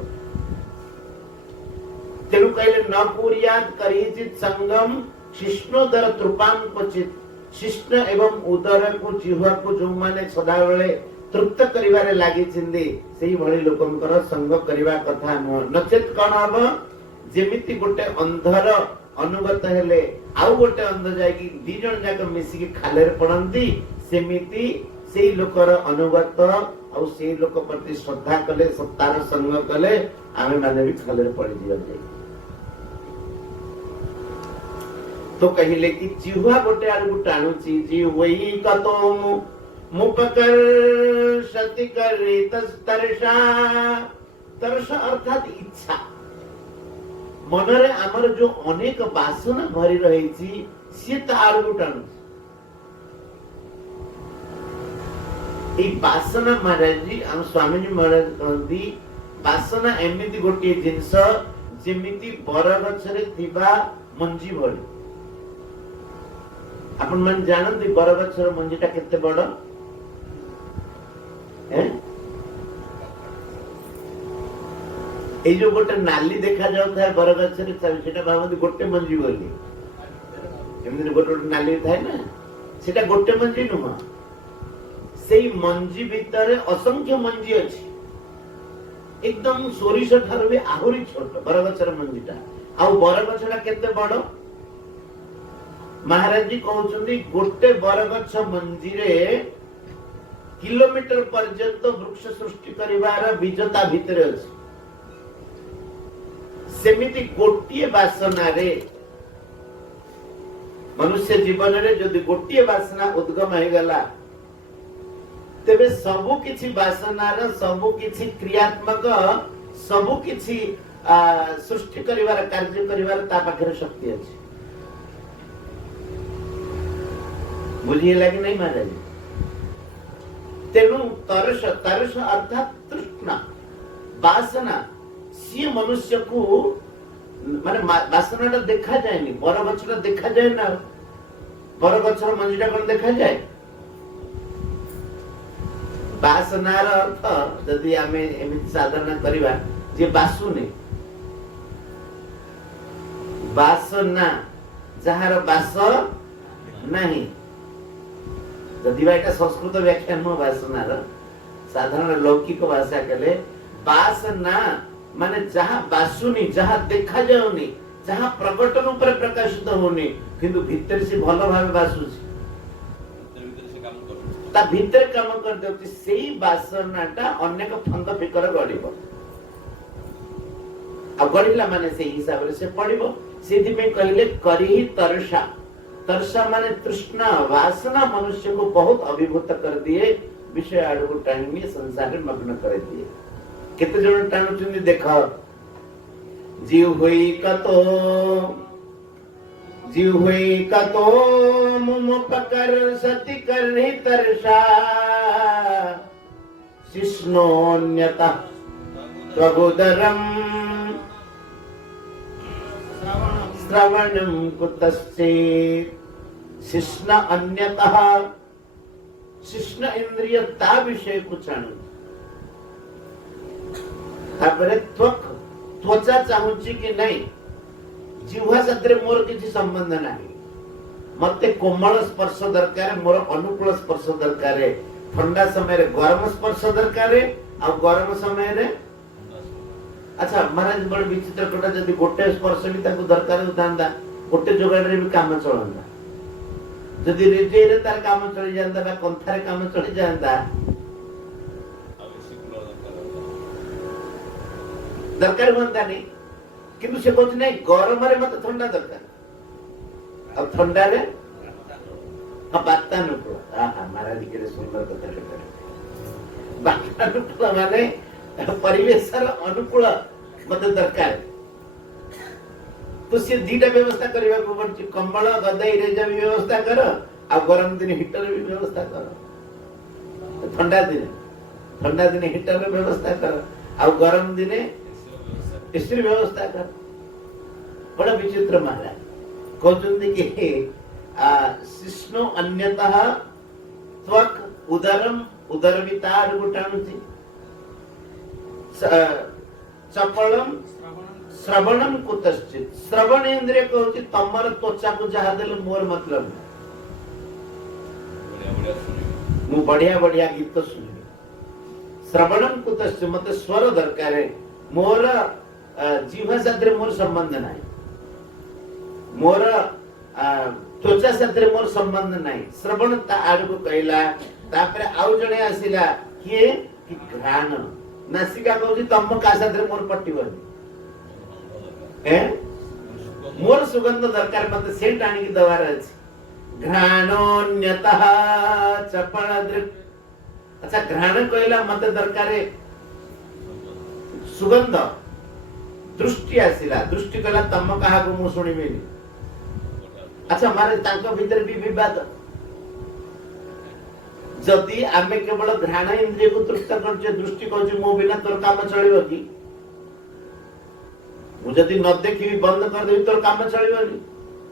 तेणु कहले न कुर्यात् करिचित संगम शिष्णोदर त्रुपाम क्वचित। शिष्ण एवं उदर को जिह्वा को जो माने सदा बेले तृप्त करिवारे लागि छिंदी, सेही भଳି लोकंकर संग करिवा कथा न। नचेत कोन हबो, जेमिति गोटे अंधर अनुगत हेले आउ गोटे अंध जायकी दी जण जाक मिसी के खालेर पड़ंती, सेमिति सेही लोकर अनुगत आउ सेही लोक प्रति श्रद्धा कले, सत्तार संग कले, आमे माने भी खालेर पड़ी दिया जाय। तो कहिले कि जिह्वा गोटे आड़ को टाणुची, जिह्वई कतो मुपकर्षति करितस्तर्षा। तर्षा अर्थात इच्छा। मनरे आमर जो अनेक वासना भरी रही सी तार को टाणुची। ए वासना महाराज जी, हम स्वामी जी महाराज कहती, वासना एमिति गोटे जिनस जेमिति बरगछरे थिबा मंजी भली। आपण मन जानती बरगछर मंजीटा केते बड़? ए जो गोटे नाली देखा जाउ था बरगछरे, सेटा भाबती गोटे मंजी बोली। एमिति गोटे गोटे नाली थाए ना, सेटा गोटे मंजी नुह, सेई मंजी भितरे असंख्य मंजी अछि। एकदम सोरिष ठार भी आहुरी छोट बरगछर मंजीटा। आ बरगछटा केते बड़? महाराज जी कहउछन्ती गोटे बरगछ मंजी रे किलोमीटर पर्यंत वृक्ष सृष्टि करिवार बीजता भितरे अछि। सेमिति गोटिए वासना रे मनुष्य जीवन रे जदि गोटिए वासना उद्गम हे गला, तेबे सबु किछि वासनार, सबु किछि क्रियात्मक, सबु किछि सृष्टि करिवार, कार्य करिवार ता पाखरे शक्ति अछि। बुझिए लगे नहीं महाराज? तेणु तरस, तरस अर्थात तृष्णा, वासना, सी मनुष्य को माने वासनाटा देखा जाएनी। बरगछटा देखा जाए ना, बरगछर मंजीटा कोन देखा जाए? ବାସନାର ଅର୍ଥ ଯଦି ଆମେ ଏମିତି ସାଧାରଣ କରିବା ଯେ ବାସୁନି ବାସନା ଯାହାର ବାସ ନାହିଁ ଯଦି ଏଟା ସଂସ୍କୃତ ବ୍ୟାଖ୍ୟା ନୁହଁ ବାସନାର ସାଧାରଣ ଲୌକିକ ଭାଷା କଲେ ବାସନା ମାନେ ଯାହା ବାସୁନି ଯାହା ଦେଖା ଯାଉନି ଯାହା ପ୍ରକଟନ ଉପରେ ପ୍ରକାଶିତ ହଉନି କିନ୍ତୁ ଭିତରେ ସେ ଭଲ ଭାବେ ବାସୁଛି ତା ଭିତରେ କାମ କରିଦେଉଛି ସେଇ ବାସନାଟା ଅନେକ ଫନ୍ଦ ଫିକର ଗଢିବ ଆଉ ଗଢିଲା ମାନେ ସେଇ ହିସାବରେ ସେ ପଡିବ ସେଇଥିପାଇଁ କହିଲେ କରିହି ତର୍ଷା तर्षा माने तृष्णा वासना मनुष्य को बहुत अभिभूत कर दिए विषय आड़ को टाणी संसार में मग्न कर दिए केते जण टाणुचंदी देख जीव होई कतो मुम पकर सति करहि तर्षा शिष्णोन्यता प्रबुदरम श्रवणं कुतस्ते शिष्ण अन्यतः शिष्ण इंद्रिय ता विषय को जाणु तापरे त्वचा चाहूची कि नहीं जिह्वा साथरे मोर किसी संबंध नहीं मते कोमल स्पर्श दरकार मोर अनुकूल स्पर्श दरकार ठंडा समय रे गरम स्पर्श दरकार आ गरम समय रे अच्छा महाराज बड़ विचित्र कोटा जदि गोटे स्पर्श भी ताको दरकार होतांदा गोटे जोगाड़ रे भी काम चलंदा जदि रेजे रे तार काम चली जांदा बा कंथारे काम चली जांदा दरकार होता नहीं किंतु से कहते नहीं गरम रे मत ठंडा दरकार अब ठंडा रे बातानुकूल महाराज के सुंदर कथा कहते बातानुकूल माने परिवेशर अनुकूल मते दरकार तो से दीटा व्यवस्था करबा को पड़छ कंबल गदई रेजा भी व्यवस्था कर आ गरम दिन हीटर भी व्यवस्था कर ठंडा दिन हीटर रे व्यवस्था कर आ गरम दिन एसी व्यवस्था कर बड़ा विचित्र महाराज कहते कि शिष्णो अन्यतः त्वक उदरम उदरवितार गुटाणुची चपलम श्रवणम कुतश्चित श्रवण इंद्रिय कहूची तमर त्वचा को जहा देले मोर मतलब मु बढ़िया बढ़िया गीत सुनबी श्रवणम कुतश्चित मते स्वर दरकार है मोर जीवा साथरे मोर संबंध नाही मोर त्वचा साथरे मोर संबंध नाही श्रवण ता आड़ को कहला तापरे आउ जणे आसिला किए कि घ्राण नासिका कहूची तम का साथरे मोर पट्टिबनी मोर सुगंध दरकार मते सेंट आनी की दवार अछि घ्राणोन्यतः चपल दृक् अच्छा घ्राण कहला मते दरकार सुगंध दृष्टि आसिला दृष्टि कहला तम कहा को मु सुनिबेनी अच्छा मारे तांको भीतर भी विवाद जदि आमे केवल घ्राण इंद्रिय को तृप्त करछे दृष्टि कहूची मो बिना तोर काम चलिबो की मु जदि न देखि बंद कर देबी तोर काम चलिबोनी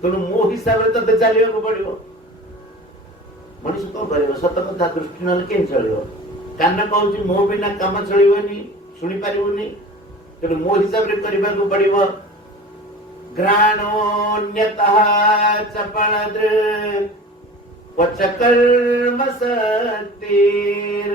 तनु मो हिसाब रे तते चलियो को पड़िबो मनुष्य को करे सत कथा दृष्टि न के चलियो कान कहूची मो बिना काम चलिबोनी सुनि पारिबोनी तनु मो हिसाब रे करबा को पड़िबो घ्राणोन्यतः चपलदृक् पचकर्म सतीर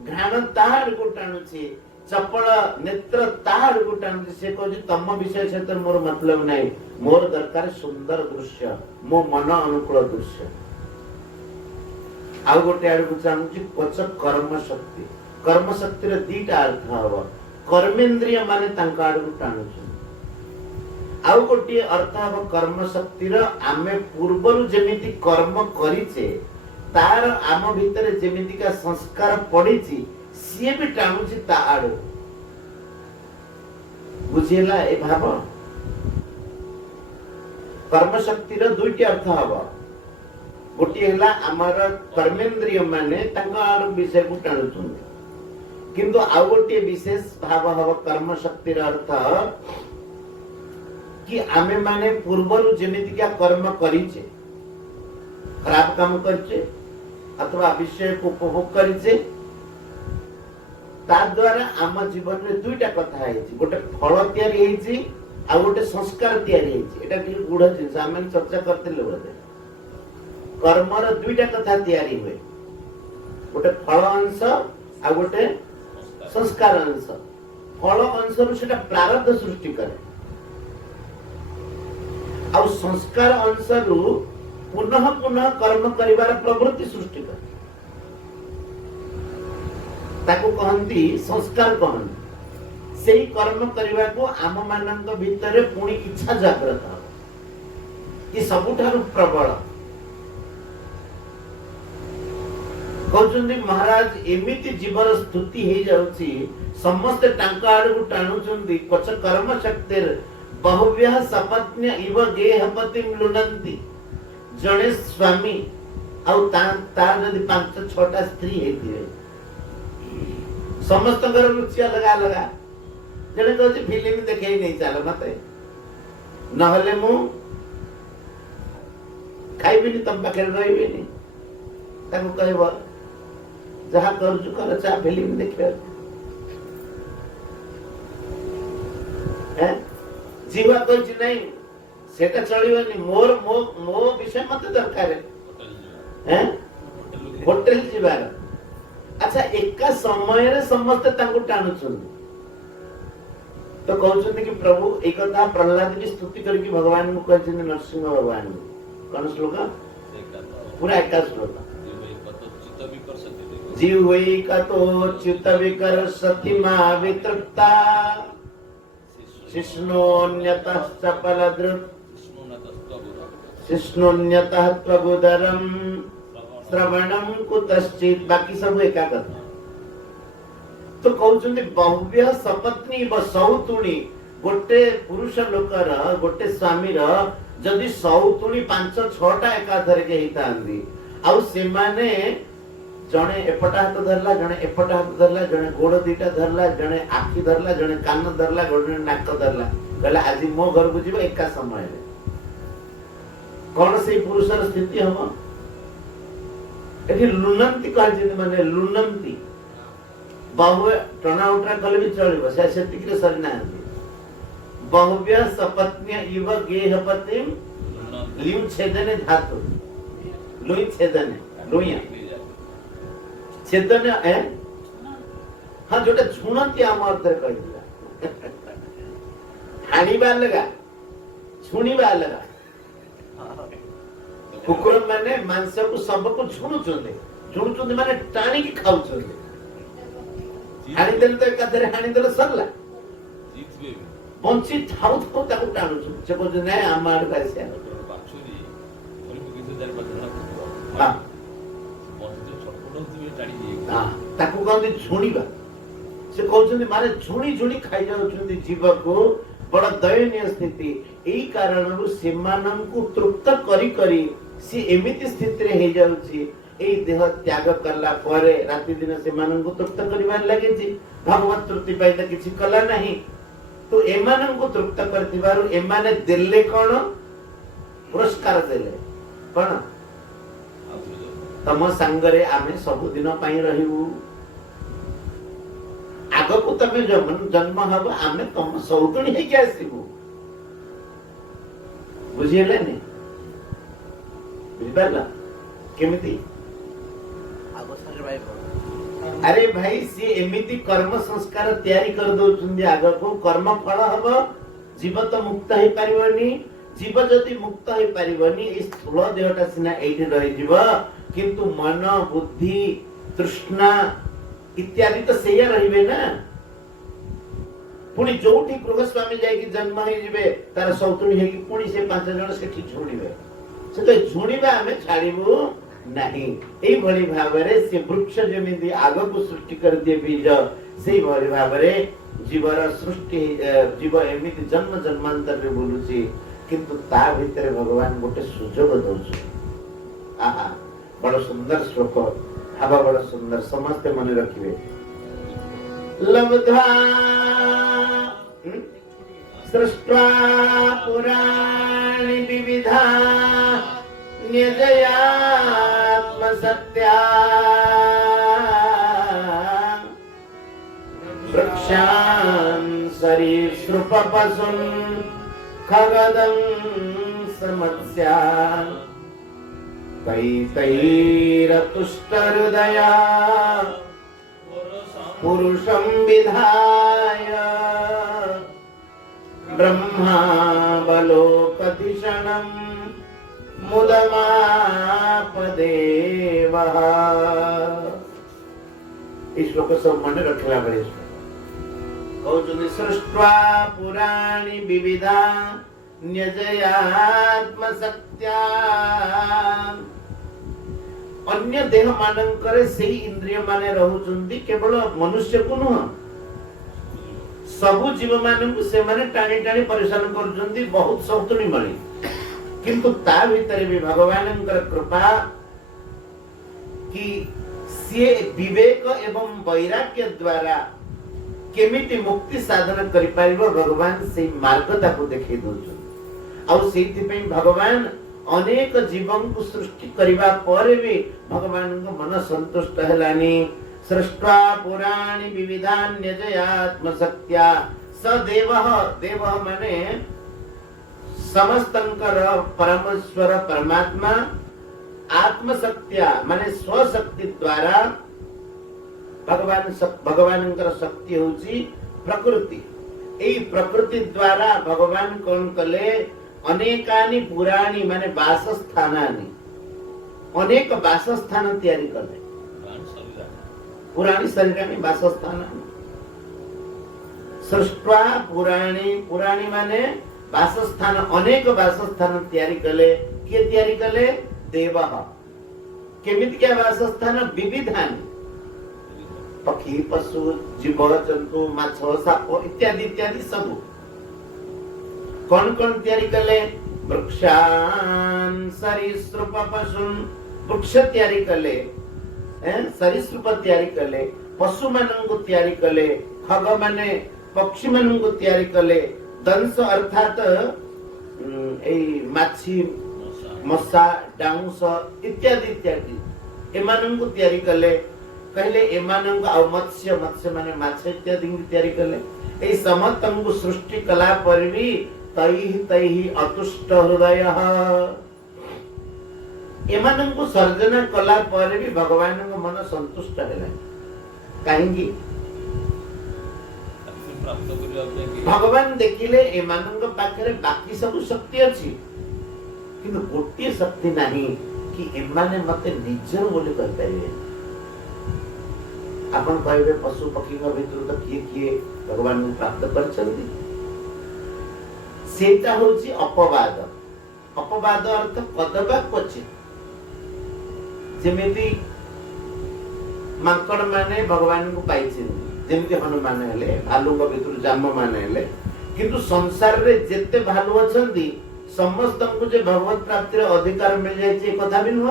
घ्राण ताड़ को टाणुची चपल नेत्र ताड़ को टाणुची से कहूची तम विषय से मोर मतलब नहीं मोर दरकार सुंदर दृश्य मो मन अनुकूल दृश्य आउ गोटे आड़ को चाहूची पच कर्म शक्ति रे दीटा अर्थ हबो कर्मेंद्रिय माने तांका आड़ को टाणुची आउ गोटे अर्थ हबो कर्म शक्तिर आमे पूर्वरु जेमिति कर्म करिचे तार आम भितरे जेमिति का संस्कार पड़िची सिए भी टाणुची ता आड़ बुझिला ए भाव कर्म शक्तिर दुईटी अर्थ हबो गोटे हला हमर कर्मेंद्रिय माने तांका आड़ विषय को टाणुचुन किंतु आउ गोटे विशेष भाव हबो कर्म शक्तिर अर्थ कि आमे माने पूर्वरु जेमिति क्या कर्म करिचे खराब काम करचे अथवा विषय को उपभोग करिचे ता द्वारा आम जीवन में दुईटा कथा है, गोटे फल तैयारी है आ गोटे संस्कार तैयारी है। एटा टिके गुढ़ जिनस आम चर्चा करते बोधे कर्मर दुईटा कथा तैयारी हुए, गोटे फल अंश आ गोटे संस्कार अंश। फल अंश से प्रारब्ध सृष्टि करे आ संस्कार अंश पुनः पुनः कर्म करिवार प्रवृत्ति सृष्टि करे, ताको कहंती संस्कार कहंती। सेही कर्म करिवा को आम मानक भितरे पुणी इच्छा जागृत हो, कि सबुठारु प्रबल कहउचंदी महाराज एमिति जीवर स्तुति हे जाउची, समस्त टांका आडू टाणुचंदी। पछ कर्म शक्तिर बहुव्य सपत्न्य इव गेहपतिम लुनंती। जणे स्वामी आउ तार जदि 5-6टा स्त्री हेतिवे, समस्त घर रुचि लगा लगा जने कहते फिल्म देखे नहीं चल मत नहले मु खाइबिनी तुम पाखे रही कहब जहा कर चा फिल्म देखिए जीवा कही नहीं सेटा चलिबनी मोर मो मो विषय मत दरकार है होटल जीवार। अच्छा एका समय रे समस्त तांको टाणुछन तो कहउछन कि प्रभु एक कथा प्रहलाद की स्तुति करके भगवान को कहछन नरसिंह भगवान कौन श्लोक पूरा एका श्लोक जीव वै कतो चित्त विकर्षति मा वितृप्ता शिष्णोन्यतः चपलदृक् शिष्णोन्यतः त्वगुदरम श्रवणम कुतश्चित्। बाकी सब एका कथा तो कहउछन बहुव्य सपत्नी व सौतुणी गोटे पुरुष लोकर गोटे स्वामीर जदि सौतुणी 5-6टा एकाधर के हितांदी आउ से माने जणे एपटा हाथ धरला जणे एपटा हाथ धरला जणे गोड़ दीटा धरला जणे आखि धरला जणे कान धरला जणे नाक धरला कहला आज मो घर को जीव एका समय रे कोन से पुरुषर स्थिति हम एठी लुनंती कहजे माने लुनंती बहु टना उठा कल भी चलिबो से सेतिकरे सरना बहुव्य सपत्न्य इव गेहपतिम लिउ छेदने धातु लुई छेदने लुइया छेदने है हां जोटा छुणती आम अर्थ रे कहिला हानिबा लगा छुणीबा लगा कुकुर माने मांस को सब को छुणुचोंदे माने टाणी की खाउचोंदे हानि देन तो एकाधरे हानि देले सरला बंची थाउ थाउ ताको टाणु से कहते नै आमार पासे बाछुरी और किसे दर बजना हां हां ताको कहते छुणीबा से कहउछन्ती माने छुणी छुणी खाइ जाउछन्ती जीव को बड़ दयनीय स्थिति। एई कारणरु सेमानंकु तृप्त करी करी सी एमिति स्थिति रे हे जाउची ए देह त्याग करला परे राति दिन से मानन को तृप्त करिवार लागे छी भगवत तृप्ति पाई त किछि कला नहीं तो एमानन को तृप्त करतिबारु एमाने देले कोन पुरस्कार देले कोन तम संगरे आमे सब दिन पाई रहिबु आगो को तमे जन्म हब आमे तम सौतुणी हे के आसीबु बुझिले ने बुझबाला केमिति अरे भाई सी एमिति कर्म संस्कार तैयारी कर दउछन आग को कर्म फल हब जीव तो मुक्त हे परिवनी जीव जति मुक्त हे परिवनी इस स्थूल देहटा सिना एठी रहि जीव किंतु मन बुद्धि तृष्णा इत्यादि तो सेया रहिबे ना पुनी जोठी गृहस्वामी जाय कि जन्म हे जिवे तार सौतुणी हे कि पुनी से 5 जण सेठी झुणीबे से तो झुणीबा हमें छाड़ीबू नहीं एई भली भाबरे से वृक्ष जमिति आग को सृष्टि कर दिए बीज से भली भाबरे जीवर सृष्टि जीव एमिति जन्म जन्मांतर रे बोलुची किंतु ता भीतर भगवान गोटे सुजोग दउछु। आहा बड़ सुंदर श्लोक आबा बड़ सुंदर समस्त मन रखिबे लब्ध्वा सृष्ट्वा पुराणि विविधा निजयात्म सत्या वृक्षान् सरीसृप पशून् खगदंश मत्स्यान् तैरतुष्टहृदया पुरुषं विधाय ब्रह्मावलोकधिषणं मुदमापदेवः। इस श्लोक सब मन रखला बड़े कहउछन्ति सृष्ट्वा पुराणी विविधा न्यजयात्म सत्या। अन्य देह मानकर से इंद्रिय माने रहुचन्ति केवल मनुष्य को नुह सबु जीव मानक से माने टाणी टाणी परेशान करजन्ति बहुत सौतुणी मणि किंतु ता भीतर भी भगवानंकर कृपा कि से विवेक एवं वैराग्य द्वारा केमिति मुक्ति साधन करि पारिबो भगवान से मार्ग ताको देखै दोछन। आ सेति पे भगवान अनेक जीवन को सृष्टि करिबा परे भी भगवान को मन संतुष्ट हेलानी। सृष्ट्वा पुराणी विविधान्यजयात्म सत्या सदेवः देवः माने समस्तंकर परमेश्वर परमात्मा आत्मशक्त्या माने स्वशक्ति द्वारा भगवानंकर शक्ति होची प्रकृति। एई प्रकृति द्वारा भगवान कोन कले अनेकानि पुराणी माने वासस्थानानि अनेक वासस्थान तयारी कले पुराणी शरीरानि वासस्थानानि सृष्ट्वा पुराणी पुराणी माने वासस्थान अनेक वासस्थान तयारी कले के तयारी कले देवः केमिति क्या वासस्थान विविधानि पक्षी पशु जीव जंतु माछ साप इत्यादि इत्यादि सब कौन कौन तयारी कले वृक्षान् सरीसृप पशून् वृक्ष तयारी कले सरीसृप तयारी कले पशु मानंकु तयारी कले खग माने पक्षी मानंकु तयारी कले दंश अर्थात ए माछी मसा डाउस इत्यादि इत्यादि एमानंकु तयारी कले कहले एमानंकु आ मत्स्य मत्स्य माने माछ इत्यादि तयारी कले ए समस्तंकु सृष्टि कला पर भी तैहि अतुष्ट हृदयः एमानंकु सर्जना कला पर भी भगवान को मन संतुष्ट हेला काहेकि भगवान देखिले एमानंक पाखरे बाकी सब शक्ति अछि किंतु गोटे शक्ति नहीं कि एमाने मते निजर बोले कर पाइबे। आपण कहबे पशु पक्षी के भीतर तो किए भगवान को प्राप्त करछन्ति सेटा होची अपवाद। अपवाद अर्थ कदबा क्वचित जेमिति माकड़ माने भगवान को पाइछन्ति जेमिति हनुमान हेले भालू के भीतर जाम माने हेले किंतु संसार रे जेते भालू अछन्ति समस्त को जे भगवत प्राप्ति रे अधिकार मिल जाय छै कथा भी नुह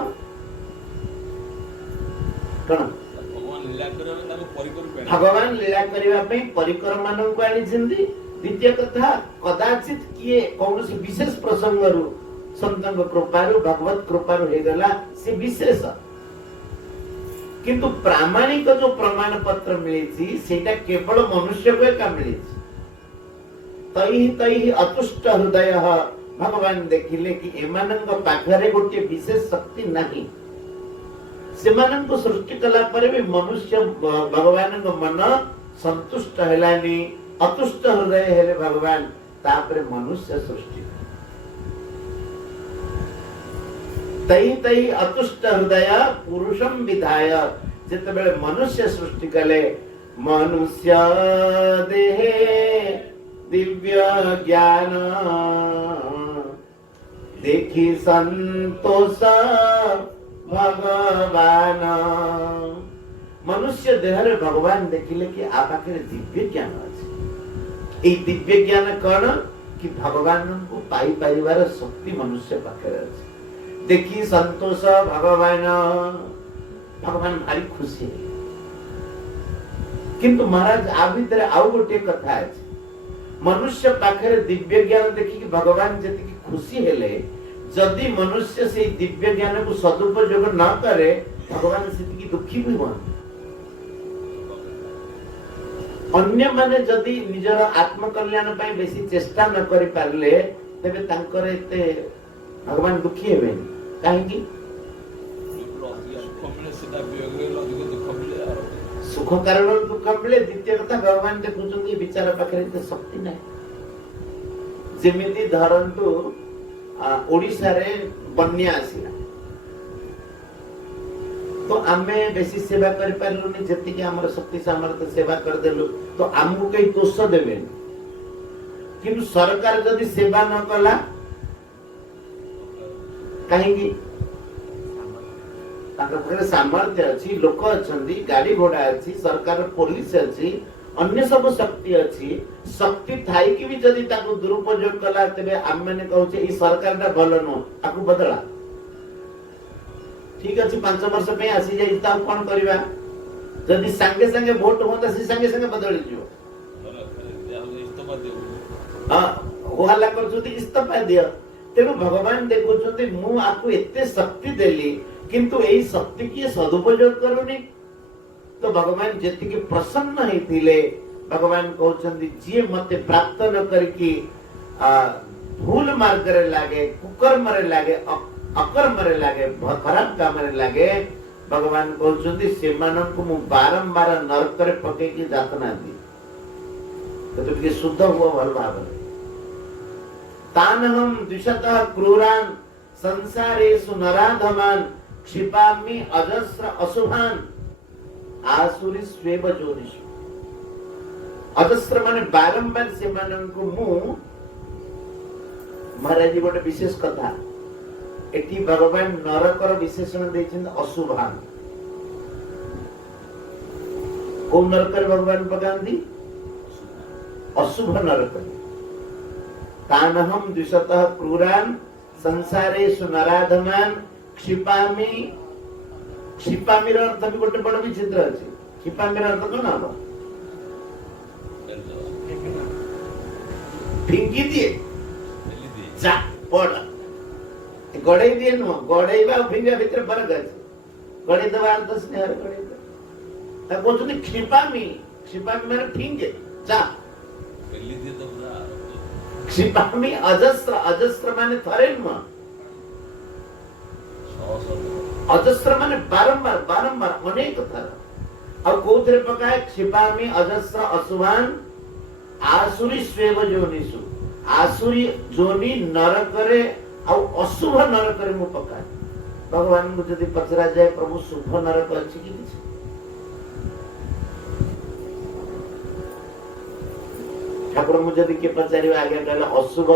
कण भगवान लीला करिवा पे परिकर मानन को आनी छिंदी। द्वितीय कथा कदाचित किए कौनसी विशेष प्रसंग रु संतंग कृपारु भगवत कृपारु हे गला से विशेष किंतु प्रामाणिक जो प्रमाण पत्र मिली थी सेटा केवल मनुष्य को एका मिली तैहि अतुष्ट हृदयः भगवान देखिले कि एमानंग पाखरे गोटे विशेष शक्ति नहीं सेमानंग सृष्टि कला पर भी मनुष्य भगवान मन संतुष्ट हेलानी अतुष्ट हृदय हेले भगवान तापरे मनुष्य सृष्टि तैहि अतुष्ट हृदय पुरुषं विधाय जेतेबेले मनुष्य सृष्टि कले मनुष्य देहे दिव्य ज्ञान देखी संतोष भगवान मनुष्य देह रे भगवान देखिले कि आ पाखे दिव्य ज्ञान अछि। ए दिव्य ज्ञान कौन कि भगवान को पाई परिवार शक्ति मनुष्य पाखे अछि। देखी संतोष भगवान भगवान भारी खुशी किंतु महाराज आ भीतर आउ गोटे कथा अछि मनुष्य पाखे दिव्य ज्ञान देखि कि भगवान जति की खुशी हेले जदि मनुष्य से दिव्य ज्ञान को सदुपयोग न करे भगवान से की दुखी भी हुआ अन्य माने जदि निजर आत्मकल्याण पाई बेसी चेष्टा न करि पारले तेबे तांकर एते भगवान दुखी हेबे काहेकि सुख कारण दुख मिले। द्वितीय कथा भगवान देखुଛନ୍ତି विचार पाखरे ते शक्ति नै जेमिति धरंतु ओडिसा रे बन्या आसीला तो आमे बेसी सेवा कर पारलुनी जति कि हमर शक्ति सामर्थ्य सेवा कर देलु तो हमहु कई दोष देबे किंतु सरकार जदि सेवा न कला काहेकि ताकर पाखरे सामर्थ्य अछि लोक अछंती गाड़ी घोड़ा अछि सरकार पुलिस अछि अन्य सब शक्ति अछि शक्ति थाई कि भी जदि ताको दुरुपयोग कला तबे हम माने कहू छे ई सरकार ता भलो न ताको बदला ठीक अछि 5 वर्ष पे आसी जाई ता कोन करबा जदि संगे संगे वोट होता से संगे संगे बदली जियो इस्तीफा दियो हां होहला कर जदि इस्तीफा दियो तेनु भगवान देखो छथि मु आपको एते शक्ति देली किंतु एई शक्ति की सदुपयोग करूनी तो भगवान जेति के प्रसन्न हेतिले भगवान कहउछन्ती जे मते प्राप्त न करकी भूल मार्ग रे लागे कुकर्म रे लागे अकर्म रे लागे खराब काम रे लागे भगवान कहउछन्ती सेमानन को मु बारंबार नरक रे पके की यातना दी तो के शुद्ध हुआ भल भाव तानहम द्विषतः क्रूरान संसारेषु नराधमान क्षिपामि अजस्र अशुभान आसुरी स्वेब जोनिषु अजस्र माने बारंबार से मानन को मु महाराज गोटे विशेष कथा एटी भगवान नरकर विशेषण देछन अशुभान को नरकर भगवान पकांदी अशुभ नरक तानहम द्विषतः क्रूरान संसारेषु नराधमान क्षिपामि क्षिपामि रो अर्थ भी गोटे बड़ विचित्र अछि क्षिपामि रो अर्थ कोन हबो फिंगी दिए जा पड़ गड़े दिए न गड़ेबा फिंगा भीतर फरक अछि गड़े दवा अर्थ स्नेह गड़े ता बोलछनी क्षिपामि क्षिपामि माने फिंगे जा पेली दिए तो क्षिपामि अजस्र अजस्र माने थरे न अजस्र माने बारंबार बारंबार अनेक थर और कोथरे पकाए क्षिपामि अजस्र अशुभान आसुरी स्वेव जोनिषु आसुरी जोनि नरक रे और अशुभ नरक रे मु पकाए भगवान को जदि पचरा जाए प्रभु शुभ नरक अछि कि किछ ठाकुर मु जदि के पचारिबा आगे कहले अशुभ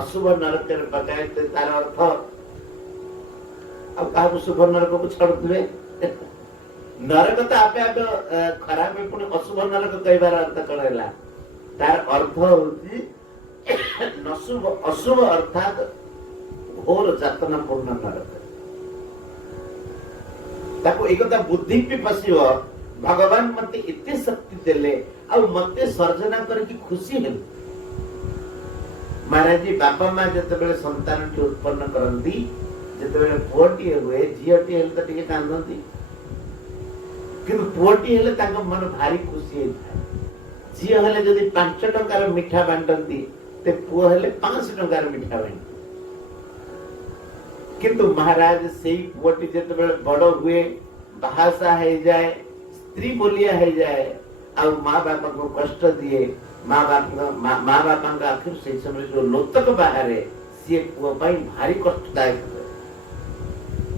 अशुभ नरक रे पकाए ते तार अर्थ अब काहु शुभ नरक को छाड़ुथबे नरक तो आपे आपे खराब में पुणे अशुभ नरक कहबार अर्थ करेला तार अर्थ होची नशुभ अशुभ अर्थात घोर यातना पूर्ण नरक ताको एकता बुद्धि पे पसियो भगवान मते इतने शक्ति देले आ मते सर्जना करके खुशी हेल महाराज जी बापा मां जते बेले संतान के उत्पन्न करंती जते बेले पुअटी हुए झियटी हेल त टिके कांदंती किंतु पुअटी हेले ताको मन भारी खुशी हेता झिय हेले जदी 5 टंकार मिठा बांटंती ते पुअ हेले 5 टंकार मिठा बांटती किंतु महाराज सेई पुअटी जते बेले बड़ हुए भाषा है जाए स्त्री बोलिया है जाए आ माँ बापा को कष्ट दिए माँ बापा का आखिर से समय जो लोतक बाहर सी पुआ भारी कष्टदायक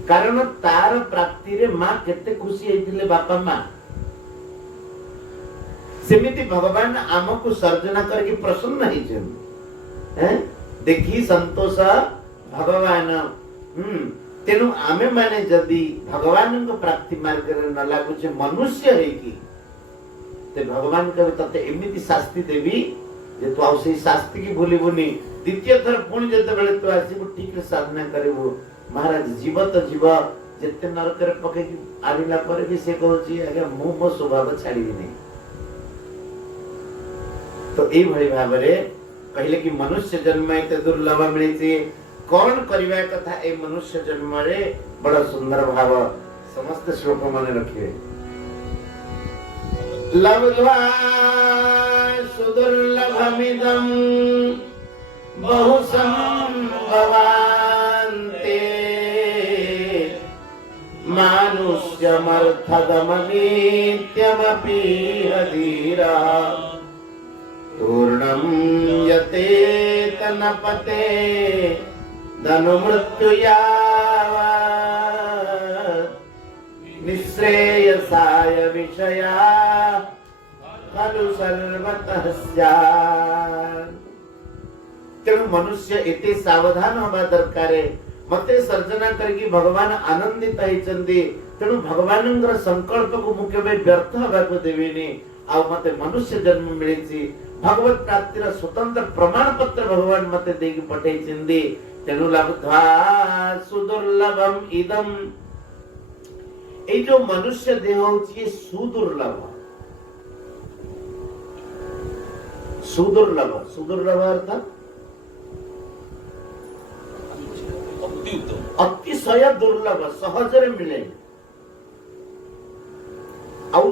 कारण तार प्राप्ति रे माँ केते खुशी हेतिले बापा माँ सेमिति भगवान आमको सर्जना करके प्रसन्न हैं देखी संतोष भगवान तेनु आमे माने जदी भगवान को प्राप्ति मार्ग रे न लागु जे मनुष्य है कि ते भगवान कबे तते एमिति शास्ति देवी जे तू आउ से शास्ति की भूलिबुनी द्वितीय थर पुणी जते बेले तू आसीबु ठीक रे साधना करबु महाराज जीव तो जीव जते नरक रे पके की आलिला पर भी से कहउची आगे मु मो स्वभाव छाड़ीबी नहीं तो ए भली भाबरे कहले कि मनुष्य जन्म एते दुर्लभ मिलिछि कौन करिवा कथा ए मनुष्य जन्म रे बड़ा सुंदर भाव समस्त श्लोक माने रखिए लब्ध्वा सुदुर्लभमिदं बहु संभवान्ते मानुष्यमर्थदमनित्यमपि धीरा पूर्णं यतेत न पते धनुमृत्युयावत् निःश्रेयसाय विषया खलु सर्वतः स्यात्। तेणु मनुष्य एते सावधान होगा दरकार। मते सर्जना करके भगवान आनंदित होइचंदी। तेणु भगवान संकल्प को मु केबे व्यर्थ होगा देविनी। आ मते मनुष्य जन्म मिलिछि। भगवत प्राप्तिर स्वतंत्र प्रमाण पत्र भगवान मते देगी पठेइचंदी। तेणु लब्ध्वा सुदुर्लभम इदम। ए जो मनुष्य देह होछि सुदुर्लभ। सुदुर्लभ सुदुर्लभ अर्थात अतिशय दुर्लभ, सहजरे मिले। आउ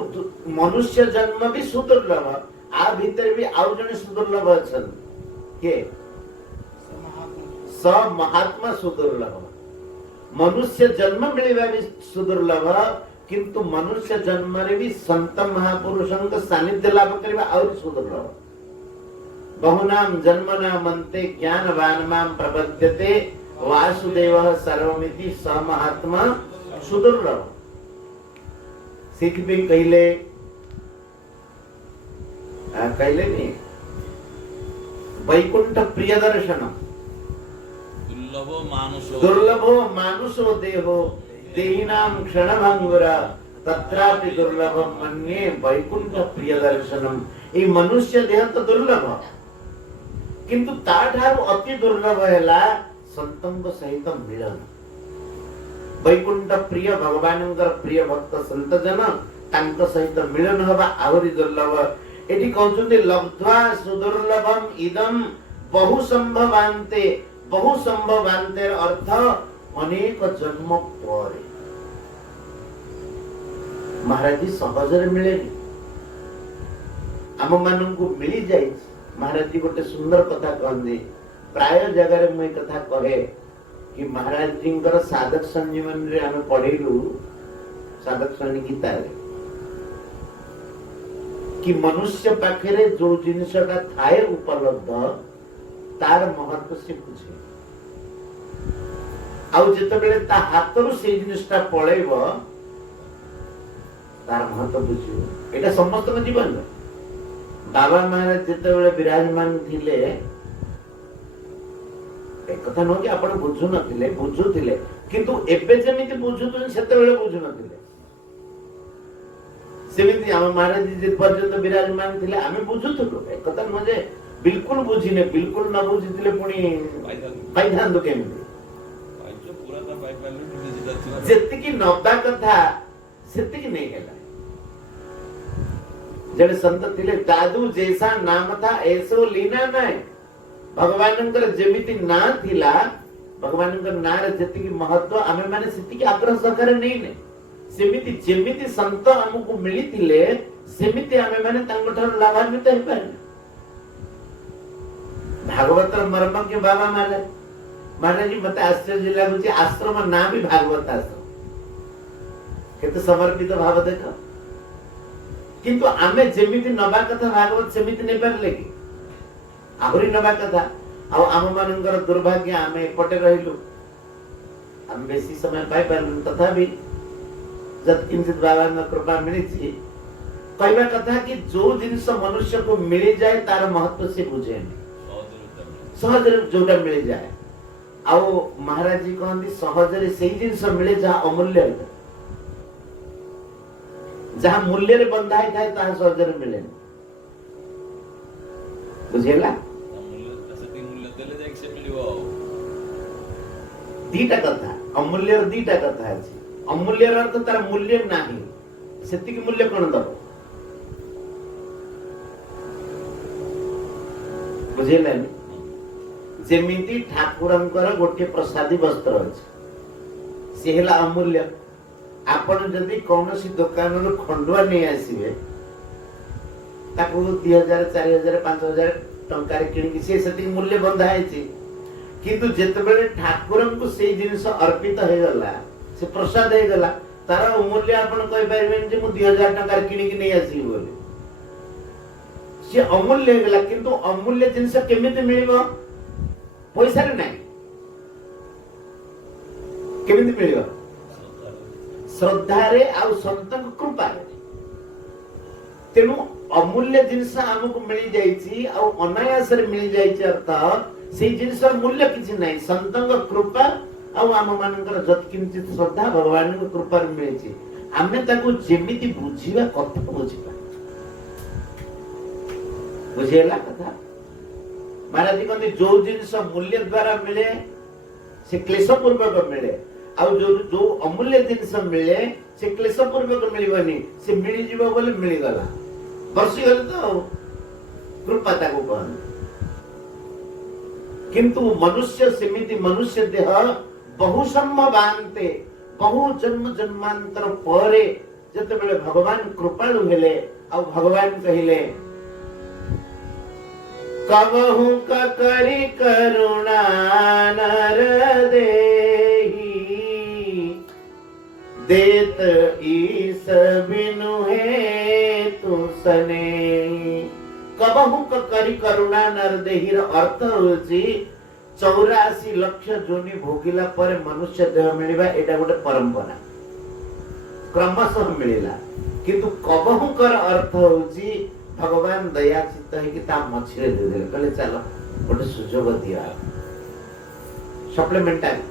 मनुष्य जन्म भी सुदुर्लभ। आ भीतर भी आउ जने सुदुर्लभ अछन के स महात्मा सुदुर्लभ। मनुष्य जन्म मिलवा भी सुदुर्लभ, किंतु मनुष्य जन्म रे भी संत महापुरुषों का सानिध्य लाभ करबा और सुदुर्लभ। बहुनाम जन्मनाम अन्ते ज्ञानवान मां प्रपद्यते वासुदेवः सर्वमिति स महात्मा सुदुर्लभ। सिख भी कहले नहीं वैकुंठ प्रिय दर्शनम दुर्लभो मानुषो देहो देहिनां क्षणभंगुरा तत्रापि दुर्लभम मन्ये वैकुंठ प्रिय दर्शनम। ए मनुष्य देह तो दुर्लभ, किंतु ताठारु अति दुर्लभ हैला संतंग सहित मिलन। वैकुंठ प्रिय भगवानंकर प्रिय भक्त संत जन तांक सहित मिलन हवा आहुरी दुर्लभ। एटी कहउछन्ते लब्ध्वा सुदुर्लभम इदम बहु संभवान्ते। बहु संभवान्तेर अर्थ अनेक जन्म परे। महाराज जी सहजरे मिलेनी, आम माननकु मिली जाय। महाराज जी गोटे सुंदर कथा कहंदे। प्राय जगह रे मैं कथा कहे कि महाराज जी साधक संजीवन रे आम पढ़ेलु साधक संजीवन गीता रे कि मनुष्य पाखे जो जिनसटा थाए उपलब्ध तार महत्व से बुझे। आउ जेतेबेले ता हातरु से जिनसटा पळेब तार महत्व बुझियो। एटा समस्त जीवन रे बाबा महाराज जेतेबेले विराजमान थिले एक कथा न कि आपण बुझु नथिले, बुझुथिले, किंतु एबे जेमिति बुझुथुन सेतेबेले बुझु नथिले। सेमिति हम महाराज जी पर्यंत विराजमान थिले आमे बुझुथुलु। एक कथा न जे बिल्कुल बुझिने, बिल्कुल न बुझिथिले पुणी पाइथांदो केमिति जेतिकी नबा कथा सेतिकी नहीं हैला। जड़े संत थिले दादू जैसा नाम था ऐसो लीना नहीं। भगवानंकर जेमिति ना थिला, भगवानंकर ना रे जेतिकी महत्व आमे माने सेतिकी आग्रह सकर नहीं ने। सेमिति जेमिति संत हमकु मिली थिले सेमिति आमे माने तांगठार लाभान्वित हे पारे। भागवत मर्म के बाबा महाराज जी मते आश्चर्य लागुची आश्रम ना भी भागवत आश्रम केते समर्पित भाव देख। किंतु आमे जेमिति नबा कथा भागवत सेमिति नै परले कि आहुरी नबा कथा। आ आम मानकर दुर्भाग्य आमे पटे रहिलु, आम बेसी समय पाई पारलु। तथापि जत किंचित बाबा कृपा मिलिछि कहबा कथा कि जो जिनिस मनुष्य को मिल जाए तार महत्व से बुझे सहजरे जोटा मिल जाए। आ महाराज जी कहंदी सहजरे सेही जिनिस मिले जहा अमूल्य है, जहा मूल्य रे बंधाई थाए ताहा सहजरे मिले। बुझेला दीटा कथा अमूल्य दीटा कथा अछि। अमूल्य अर्थ तार मूल्य नाही, सेतिकी मूल्य कोन दब। बुझेला जेमिति ठाकुरंकर गोटे प्रसादी वस्त्र अछि से हेला अमूल्य। आपण जदि कौनसी दुकान रो खंडुआ नहीं आसीबे ताकू 2000 4000 5000 टंका किणिकी से मूल्य बंधा है किंतु जेतेबेले ठाकुर को से जिनिस अर्पित हो गला से प्रसाद हो गला तार मूल्य आपण कहि परिबेन जे मु 2000 टंका किणिकी नै आसी बोली से अमूल्य हो गला किंतु अमूल्य जिनिस केमिति मिलिबो पैसा रे नै केमिति मिलिबो श्रद्धा रे आ संतन कृपा रे तेनु अमूल्य जिनिस हमको मिली जाइछि आ अनायास रे मिली जाइछि अर्थ से जिनिस मूल्य किछि नै संतन कृपा आ आम मानकर जत किंचित श्रद्धा भगवान को कृपा रे मिलिछि आमे ताको जेमिति बुझिबा कथा बुझिबा बुझेला कथा महाराज कहते जो जिनिस मूल्य द्वारा मिले से क्लेश पूर्वक मिले आ जो अमूल्य जिनिस मिले से क्लेश पूर्वक मिलबनी से मिली जीव बोले मिली गला बरसी गल तो कृपा ताको कहन किंतु मनुष्य सेमिति मनुष्य देह बहु सम्भवान्ते बहु जन्म जन्मांतर परे जते बेले भगवान कृपाळु हेले आ भगवान कहिले कबहु करी करुणा नर देही देत ईस बिनु है तुसने कबहु करी करुणा नर देही अर्थ होची 84 लाख जोनि भोगिला पर मनुष्य देह मिलिबा एटा गोटे परंपरा क्रमशः मिलिला किंतु कबहु कर अर्थ होची भगवान दया चित्त है कि ता मछरे दे दे कहले चलो गोटे सुजोग दिया सप्लीमेंटरी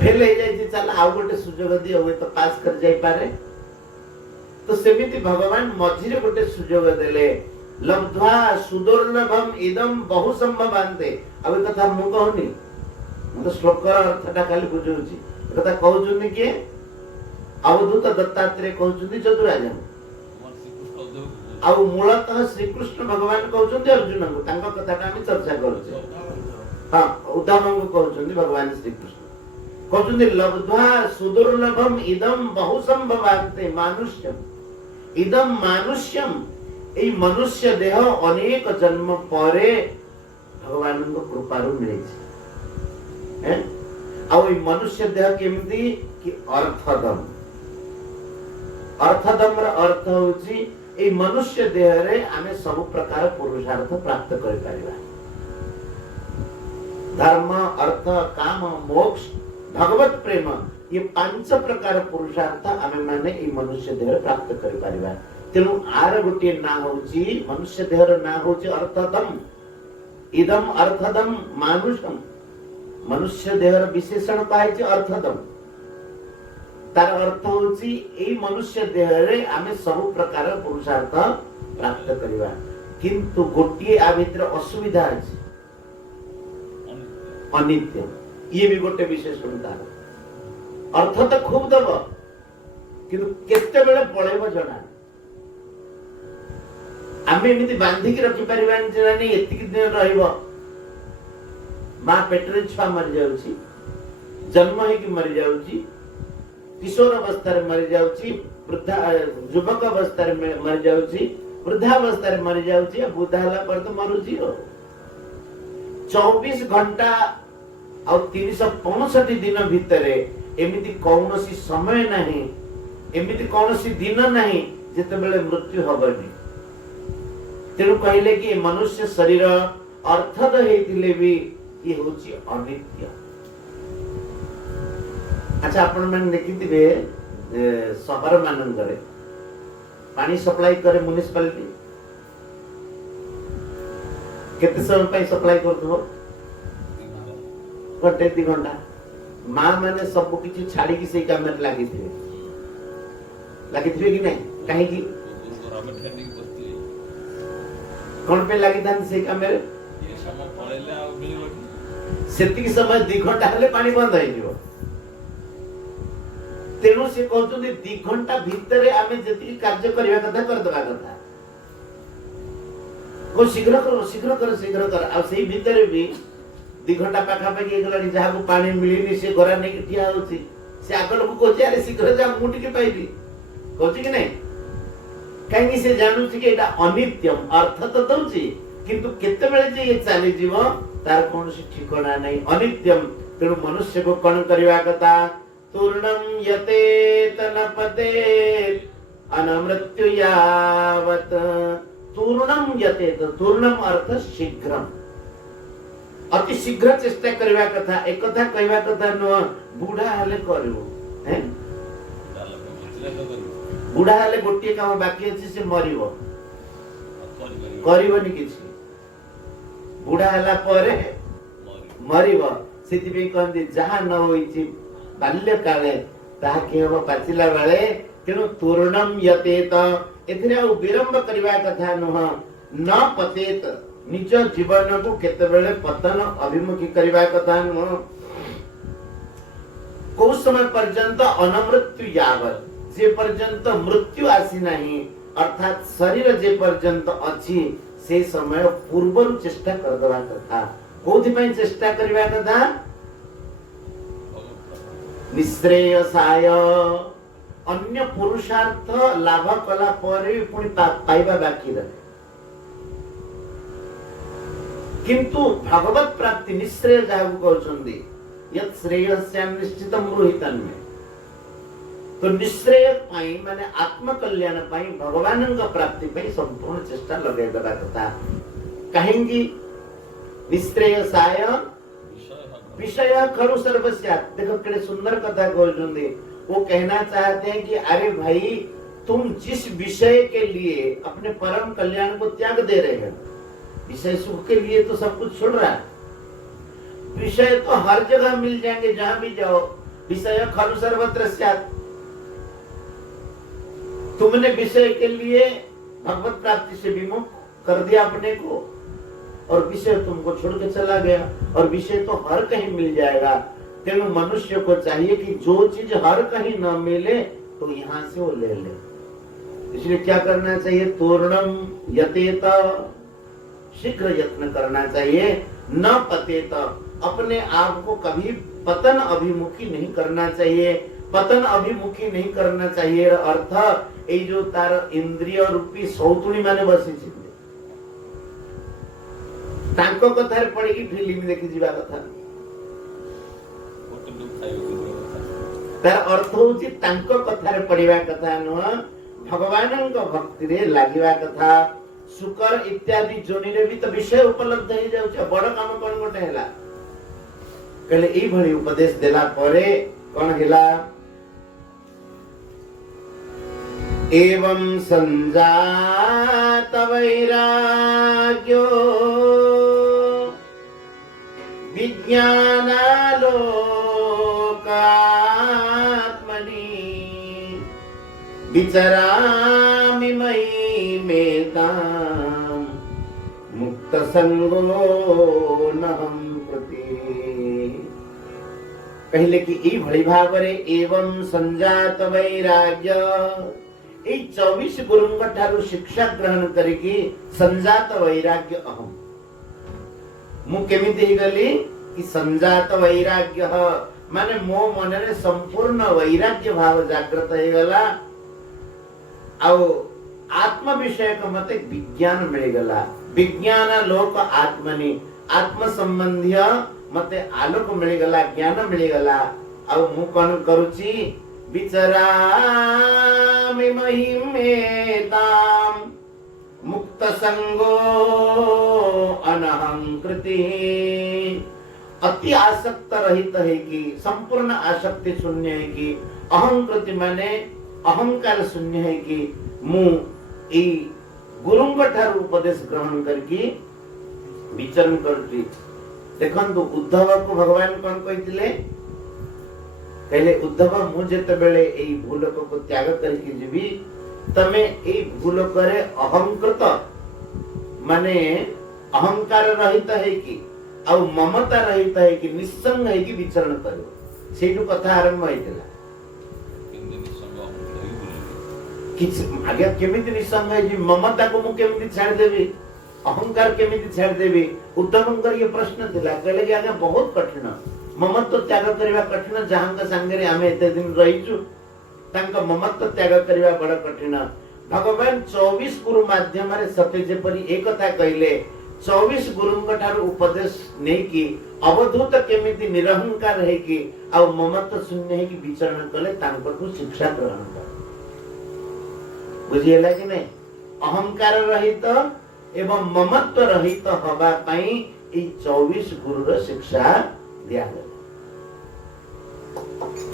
फेल हे जाई चल आ गोटे सुजोग दिया होय तो पास कर जाई पारे तो सेमिति भगवान मझिरे गोटे सुजोग देले लब्ध्वा सुदुर्लभम इदम बहु संभवान्ते अब कथा मु कहनी मु तो श्लोक अर्थटा खाली बुझौची कथा कहउछुनी के अवधूत दत्तात्रेय कहउछुनी चतुराजन आ मूलतः श्री कृष्ण भगवान कहउछुनी अर्जुन को तांका कथाटा हम चर्चा करूछे हां उद्धव को कहउछुनी भगवान श्री कृष्ण कहउछुनी लब्ध्वा सुदुर्लभम इदम बहु संभवान्ते मानुष्यम इदम मानुष्यम ए मनुष्य देह अनेक जन्म परे भगवान को कृपा रू मिले हैं आ ओई मनुष्य देह केमिति कि अर्थदम अर्थदम र अर्थ होची ए मनुष्य देह रे आमे सब प्रकार पुरुषार्थ प्राप्त कर परिबा धर्म अर्थ काम मोक्ष भगवत प्रेम ये पांच प्रकार पुरुषार्थ आमे माने ए मनुष्य देह रे प्राप्त कर परिबा तेणु आर गोटे ना होची मनुष्य देहर ना होची अर्थदम इदम अर्थदम मानुषम मनुष्य देहर विशेषण पाइछि अर्थदम तार अर्थ होची ए मनुष्य देह रे आमे सब प्रकार पुरुषार्थ प्राप्त करिबा किंतु गोटे आ भितर असुविधा अछि अनित्य ये भी गोटे विशेषण तार अर्थ तो खूब दब किंतु केते बेले पळेबो जणा आमे एमिति बांधी के रखि परिबान जे नै एतिक दिन रहइबो मां पेटरे छुआ मर जाउची जन्म हे कि मर जाउची किशोर अवस्था रे मर जाउची वृद्धा युवक अवस्था रे मर जाउची वृद्धावस्था रे मर जाउची बुढ़ाला पर तो मरुची हो 24 घंटा आ 365 दिन भितरे एमिति कौनसी समय नहीं एमिति कौनसी दिन नहीं जेते बेले मृत्यु हबनी तेणु कहले कि मनुष्य शरीर अर्थद हेतिले भी ये होची अनित्य अच्छा आपण मन देखिथिबे शहर मानंगरे पानी सप्लाई करे म्युनिसिपालिटी केते समय पे सप्लाई करथो घंटे 2 घंटा मां माने सब किछि छाडी कि सेई काम में लागिथिबे कि नहीं काहे कि कौन पे लगी था से काम में ये समय पड़ेले आ मिलिबो सेति समय 2 घंटा हले पानी बंद होई जिवो तेनु से कहउछन 2 घंटा भीतर आमे जति कार्य करिया कथा कर दबा कथा को शीघ्र कर आ सेई भीतर भी 2 घंटा पाखा पाखी गलानी जहा को पानी मिलिनी से घरा नै ठिया होची से आगल को कोचे अरे शीघ्र जा मुटी के पाइबी कोची कि नहीं कहीं से जानू कि एटा अनित्यम अर्थ तो दउची किंतु केते बेले जे ये चली जीव तार कोन से ठिकाना नहीं अनित्यम तेणु मनुष्य को कौन करवा कथा तूर्णम यते तनपते अनमृत्यु यावत तूर्णम यते तूर्णम अर्थ शीघ्रम अति शीघ्र चेष्टा करवा कथा एक कथा कहवा कथा न बुढ़ा हले करिवो हैं बुढ़ा हले गोटे काम बाकी अछि से मरिवो करिवोनी किछि बुढ़ा हला परे मरिवो सेति पे कहंदी जहा न होइछि बाल्य काले ताहा के हो पाचिला बेले तेणु तूर्णम यतेत एथिरे विरंब करवा कथा नुह न पतेत निज जीवन को केते बेले पतन अभिमुखी करवा कथा नुह को समय पर्यंत अनमृत्यु यावत जे पर्यंत मृत्यु आसी नहीं अर्थात शरीर जे पर्यंत अछि से समय पूर्व चेष्टा कर दवा कथा कोथि पय चेष्टा करवा कथा निश्रेयसाय अन्य पुरुषार्थ लाभ कला पर पुणी पाइबा बाकी रहे किंतु भगवत प्राप्ति निश्रेय जाहु कहउछन्दी यत् श्रेयस्याम निश्चितम रोहितन्मे तो निश्रेय पाई माने आत्म कल्याण पाई भगवानन का प्राप्ति पाई संपूर्ण चेष्टा लगे दबा कथा कहेंगी निश्रेयसाय विषय खरु सर्वस्यात् देखो केड़े सुंदर कथा कहउछन्दी वो कहना चाहते हैं कि अरे भाई तुम जिस विषय के लिए अपने परम कल्याण को त्याग दे रहे हैं विषय सुख के लिए तो सब कुछ छोड़ रहा है विषय तो हर जगह मिल जाएंगे जहां भी जाओ विषय खलु सर्वत्र स्यात् तुमने विषय के लिए भगवत प्राप्ति से विमुख कर दिया अपने को और विषय तुमको छोड़ के चला गया और विषय तो हर कहीं मिल जाएगा तेणु मनुष्य को चाहिए कि जो चीज हर कहीं न मिले तो यहाँ से वो ले ले इसलिए क्या करना चाहिए तूर्णम यतेत शीघ्र यत्न करना चाहिए न पतेत अपने आप को कभी पतन अभिमुखी नहीं करना चाहिए पतन अभिमुखी नहीं करना चाहिए अर्थ ये जो तार इंद्रिय रूपी सौतुणी माने बसी तांको कथार पड़ी की फिल्म देखि जीवा कथा तार अर्थ होची तांको कथार पड़िवा कथा न भगवानन को भक्ति रे लागिवा कथा शुकर इत्यादि जोनि रे भी तो विषय उपलब्ध हो जाउछ बड़ काम कोन गोटे हैला कहले ई भली उपदेश देला परे कोन हैला एवं संजात वैराग्यो विज्ञानालोकात्मनि विचरामि मयि मेताम् मुक्तसंगो नहं प्रति पहले की ई भली भावरे एवं संजात वैराग्य ए 24 गुरुंग ठारू शिक्षा ग्रहण करिकी संजात वैराग्य अहम मु केमिति हे गली कि संजात वैराग्य माने मो मन रे संपूर्ण वैराग्य भाव जागृत हे गला आउ आत्म विषय को मते विज्ञान मिल गला विज्ञान लोक आत्मनि आत्म संबंधी मते आलोक मिल गला ज्ञान मिल गला आउ मु कोन करूची विचरामि महिमेताम् मुक्त संगो अनहंकृति अति आसक्त रहित है कि संपूर्ण आसक्ति शून्य है कि अहंकृति माने अहंकार शून्य है कि मु ई गुरुंग ठारू उपदेश ग्रहण करके विचरण करती देखंतु उद्धव को भगवान कौन कहते कहले उद्धव मु जेते बेले एई भूलोक को त्याग करके जीवी तमे एई भूलोक रे अहंकृत माने अहंकार रहित है कि आ ममता रहित है कि निसंग है कि विचरण करो सेटु कथा आरंभ होइतला किछ आगे केमिति निसंग है जी ममता को मु केमिति छाड़ देबी अहंकार केमिति छाड़ देबी उद्धवंकर ये प्रश्न दिला कहले कि आगे बहुत कठिन ममत्व त्याग करबा कठिन जहां का संगे रे हमें एते दिन रहिचु तांका ममत्व त्याग करबा बड़ कठिन भगवान 24 गुरु माध्यम सत्य जेपरी एक कथा कहले 24 गुरुंग ठारू उपदेश नहीं कि अवधूत केमिति निरहंकार है कि आ ममत्व शून्य है कि विचरण कले तांकठू शिक्षा ग्रहण कर बुझिएला कि नहीं अहंकार रहित एवं ममत्व रहित हवा पई ई 24 गुरुर शिक्षा दिया गया।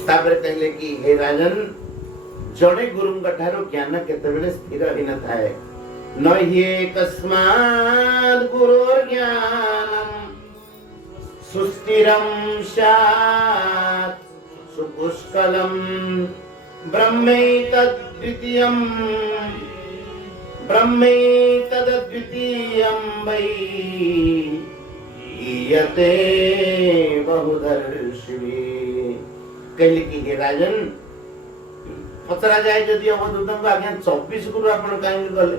तापर कहले कि हे राजन जड़े गुरुंग ठारू ज्ञान केतेबेले स्थिर ही न थाए न हि कस्मात् गुरुर ज्ञानम सुस्थिरम स्यात् सुपुष्कलम ब्रह्मैतद्वितीयं वै गीयते बहुधर्षिणी। कहले कि हे राजन पचरा जाए जदि अवधूतम आज्ञा 24 गुरु आपण कहीं गले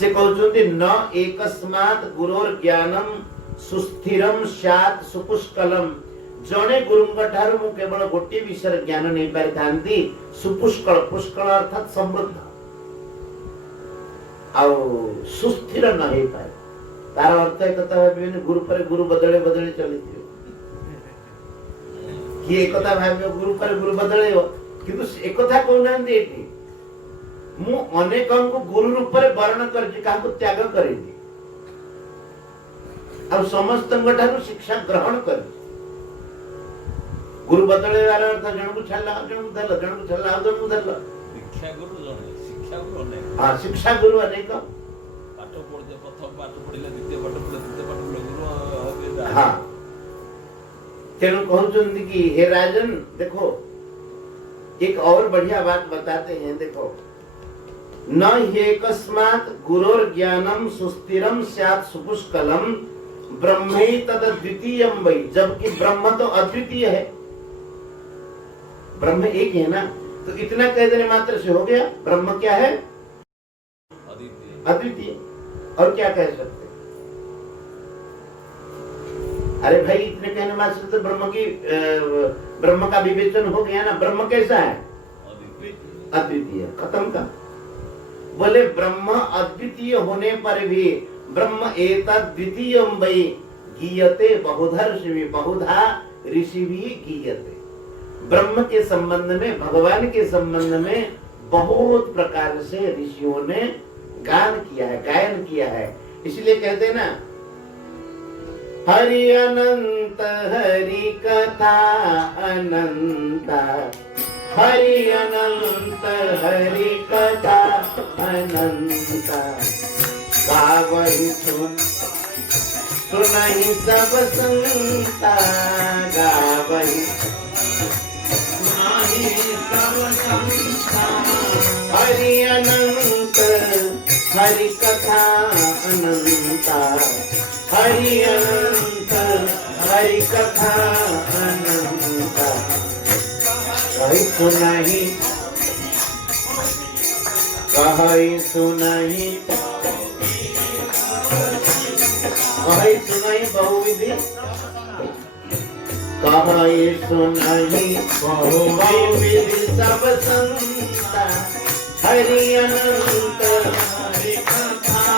से कहउछन्ति न एकस्मात् गुरोर ज्ञानम सुस्थिरम स्यात् सुपुष्कलम जणे गुरुंग ठारू मु केवल गोटे विषय ज्ञान नहीं पारि थांती सुपुष्कल पुष्कल अर्थात समृद्ध आउ सुस्थिर न हे पाए तार अर्थ एक कथा भाबिने गुरु पर गुरु बदले बदले चलिथियो कि एक कथा भाबियो गुरु पर गुरु बदले हो किंतु एक कथा कहउनांती एठी मु अनेकन को गुरु रूप रे वर्ण करछि काहको त्याग करेछि आ समस्त ठारू शिक्षा ग्रहण करछि गुरु बदले वाला अर्थ जन को छल्ला जन को धरला जन को छल्ला जन को धरला शिक्षा गुरु जने शिक्षा गुरु अनेक हां शिक्षा गुरु अनेक पाठ पढते प्रथम पाठ पढिले द्वितीय पाठ पढिले गुरु हां तेनु कहउछन्ति कि हे राजन देखो एक और बढ़िया बात बताते हैं देखो न ह्येकस्मात् गुरोर ज्ञानम सुस्थिरम स्यात् सुपुष्कलम ब्रह्मैतद्वितीयं वै जबकि ब्रह्म तो अद्वितीय है ब्रह्म एक है ना तो इतना कह देने मात्र से हो गया ब्रह्म क्या है अद्वितीय और क्या कह सकते अरे भाई इतने कहने मात्र से तो ब्रह्म का विवेचन हो गया ना ब्रह्म कैसा है अद्वितीय खत्म का बोले ब्रह्म अद्वितीय होने पर भी ब्रह्म एतद्वितीयं वै गीयते बहुधर्षिभिः बहुधा ऋषिभिः गीयते ब्रह्म के संबंध में भगवान के संबंध में बहुत प्रकार से ऋषियों ने गान किया है गायन किया है इसलिए कहते हैं ना हरि अनंत हरि कथा अनंता हरि अनंत हरि कथा अनंता गावहि सुनहि सब संता गावहि सुनहि सब संता हरि अनंत हरि कथा अनंता हरि अनंत हरि कथा अनंता कहि सुनहि कहि सुनहि कहि सुनहि बहुविधि कहि सुनहि बहुविधि सब संता हरि अनंत हरि कथा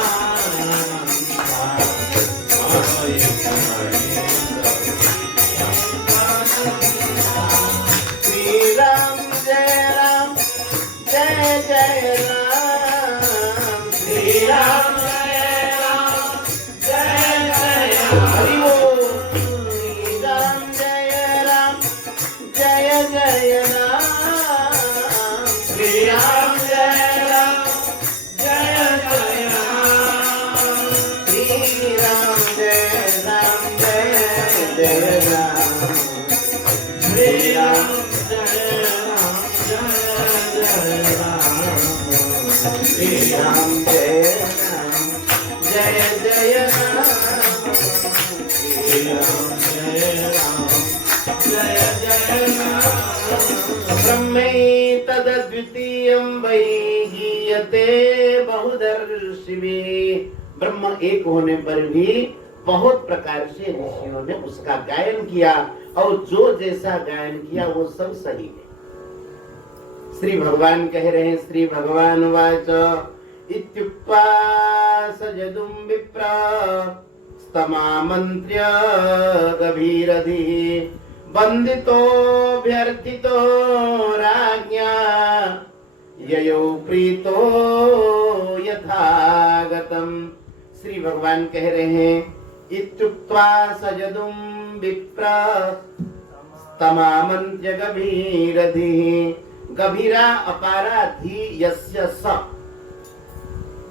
श्री राम जय राम जय जय राम श्री राम जय राम जय जय हरि बोल श्री राम जय राम जय जय राम श्री राम जय राम जय जय राम श्री राम जय राम जय जय राम श्री राम जय राम जय जय राम श्री राम जय राम जय जय राम श्री राम जय राम जय जय राम ब्रह्मैतद्वितीयं वै गीयते बहुधर्षिभिः ब्रह्म एक होने पर भी बहुत प्रकार से ऋषियों ने उसका गायन किया और जो जैसा गायन किया वो सब सही है श्री भगवान कह रहे हैं, श्री भगवान वाच इत्युक्त्वा सजदुं विप्र स्तमामन्त्र्य गभीरधिः वन्दितोऽभ्यर्थितो राज्ञा ययौ प्रीतो यथागतम्। श्री भगवान कह रहे हैं, इत्युक्त्वा सजदुं विप्र स्तमामन्त्र्य गभीरधिः। गभीरा अपारा धी यस्य स,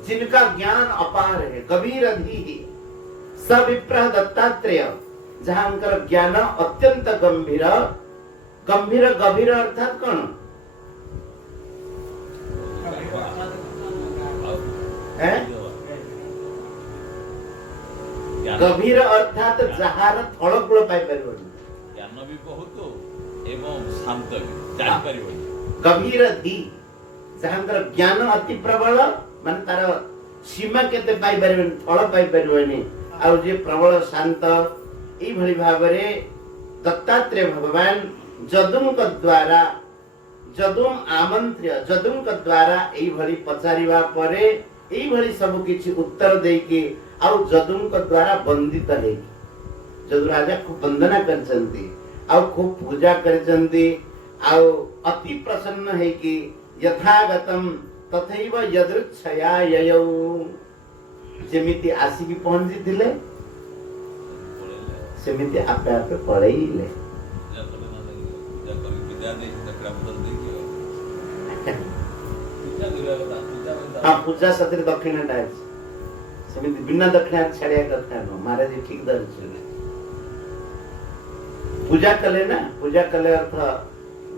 जिनका ज्ञान अपार है, गभीर धी स विप्र दत्तात्रेय, जहां उनका ज्ञान अत्यंत गंभीर। गंभीर गभीर अर्थात कौन है? गभीर अर्थात जहार थळकूळ पाई परिबनी, ज्ञान भी बहुत एवं शांत भी जान परिबनी। गभीर धी जहां ज्ञान अति प्रबल, माने तार सीमा केते पाई परिबनी, थळ पाई परिबनी। आ जे प्रबल शांत, ई भली भाबरे दत्तात्रेय भगवान जदुंक द्वारा, जदुम आमंत्र्य, जदुंक द्वारा एई भली पचारिवा परे एई भली सब किछि उत्तर देके आ जदुंक द्वारा वंदित है। जदु राजा खूब वंदना करचंती, आ खूब पूजा करचंती, आ अति प्रसन्न है कि यथागतम तथैव यदृच्छया ययौ, जेमिति आसिकी पहुंची थिले सेमिति आपे आपे पळेइले। हाँ, पूजा सतिर दक्षिणा डायच सेमिति बिना दक्षिणा छाड़िया कथा न, महाराज ठीक दर्शन पूजा कले ना, पूजा कले अर्थ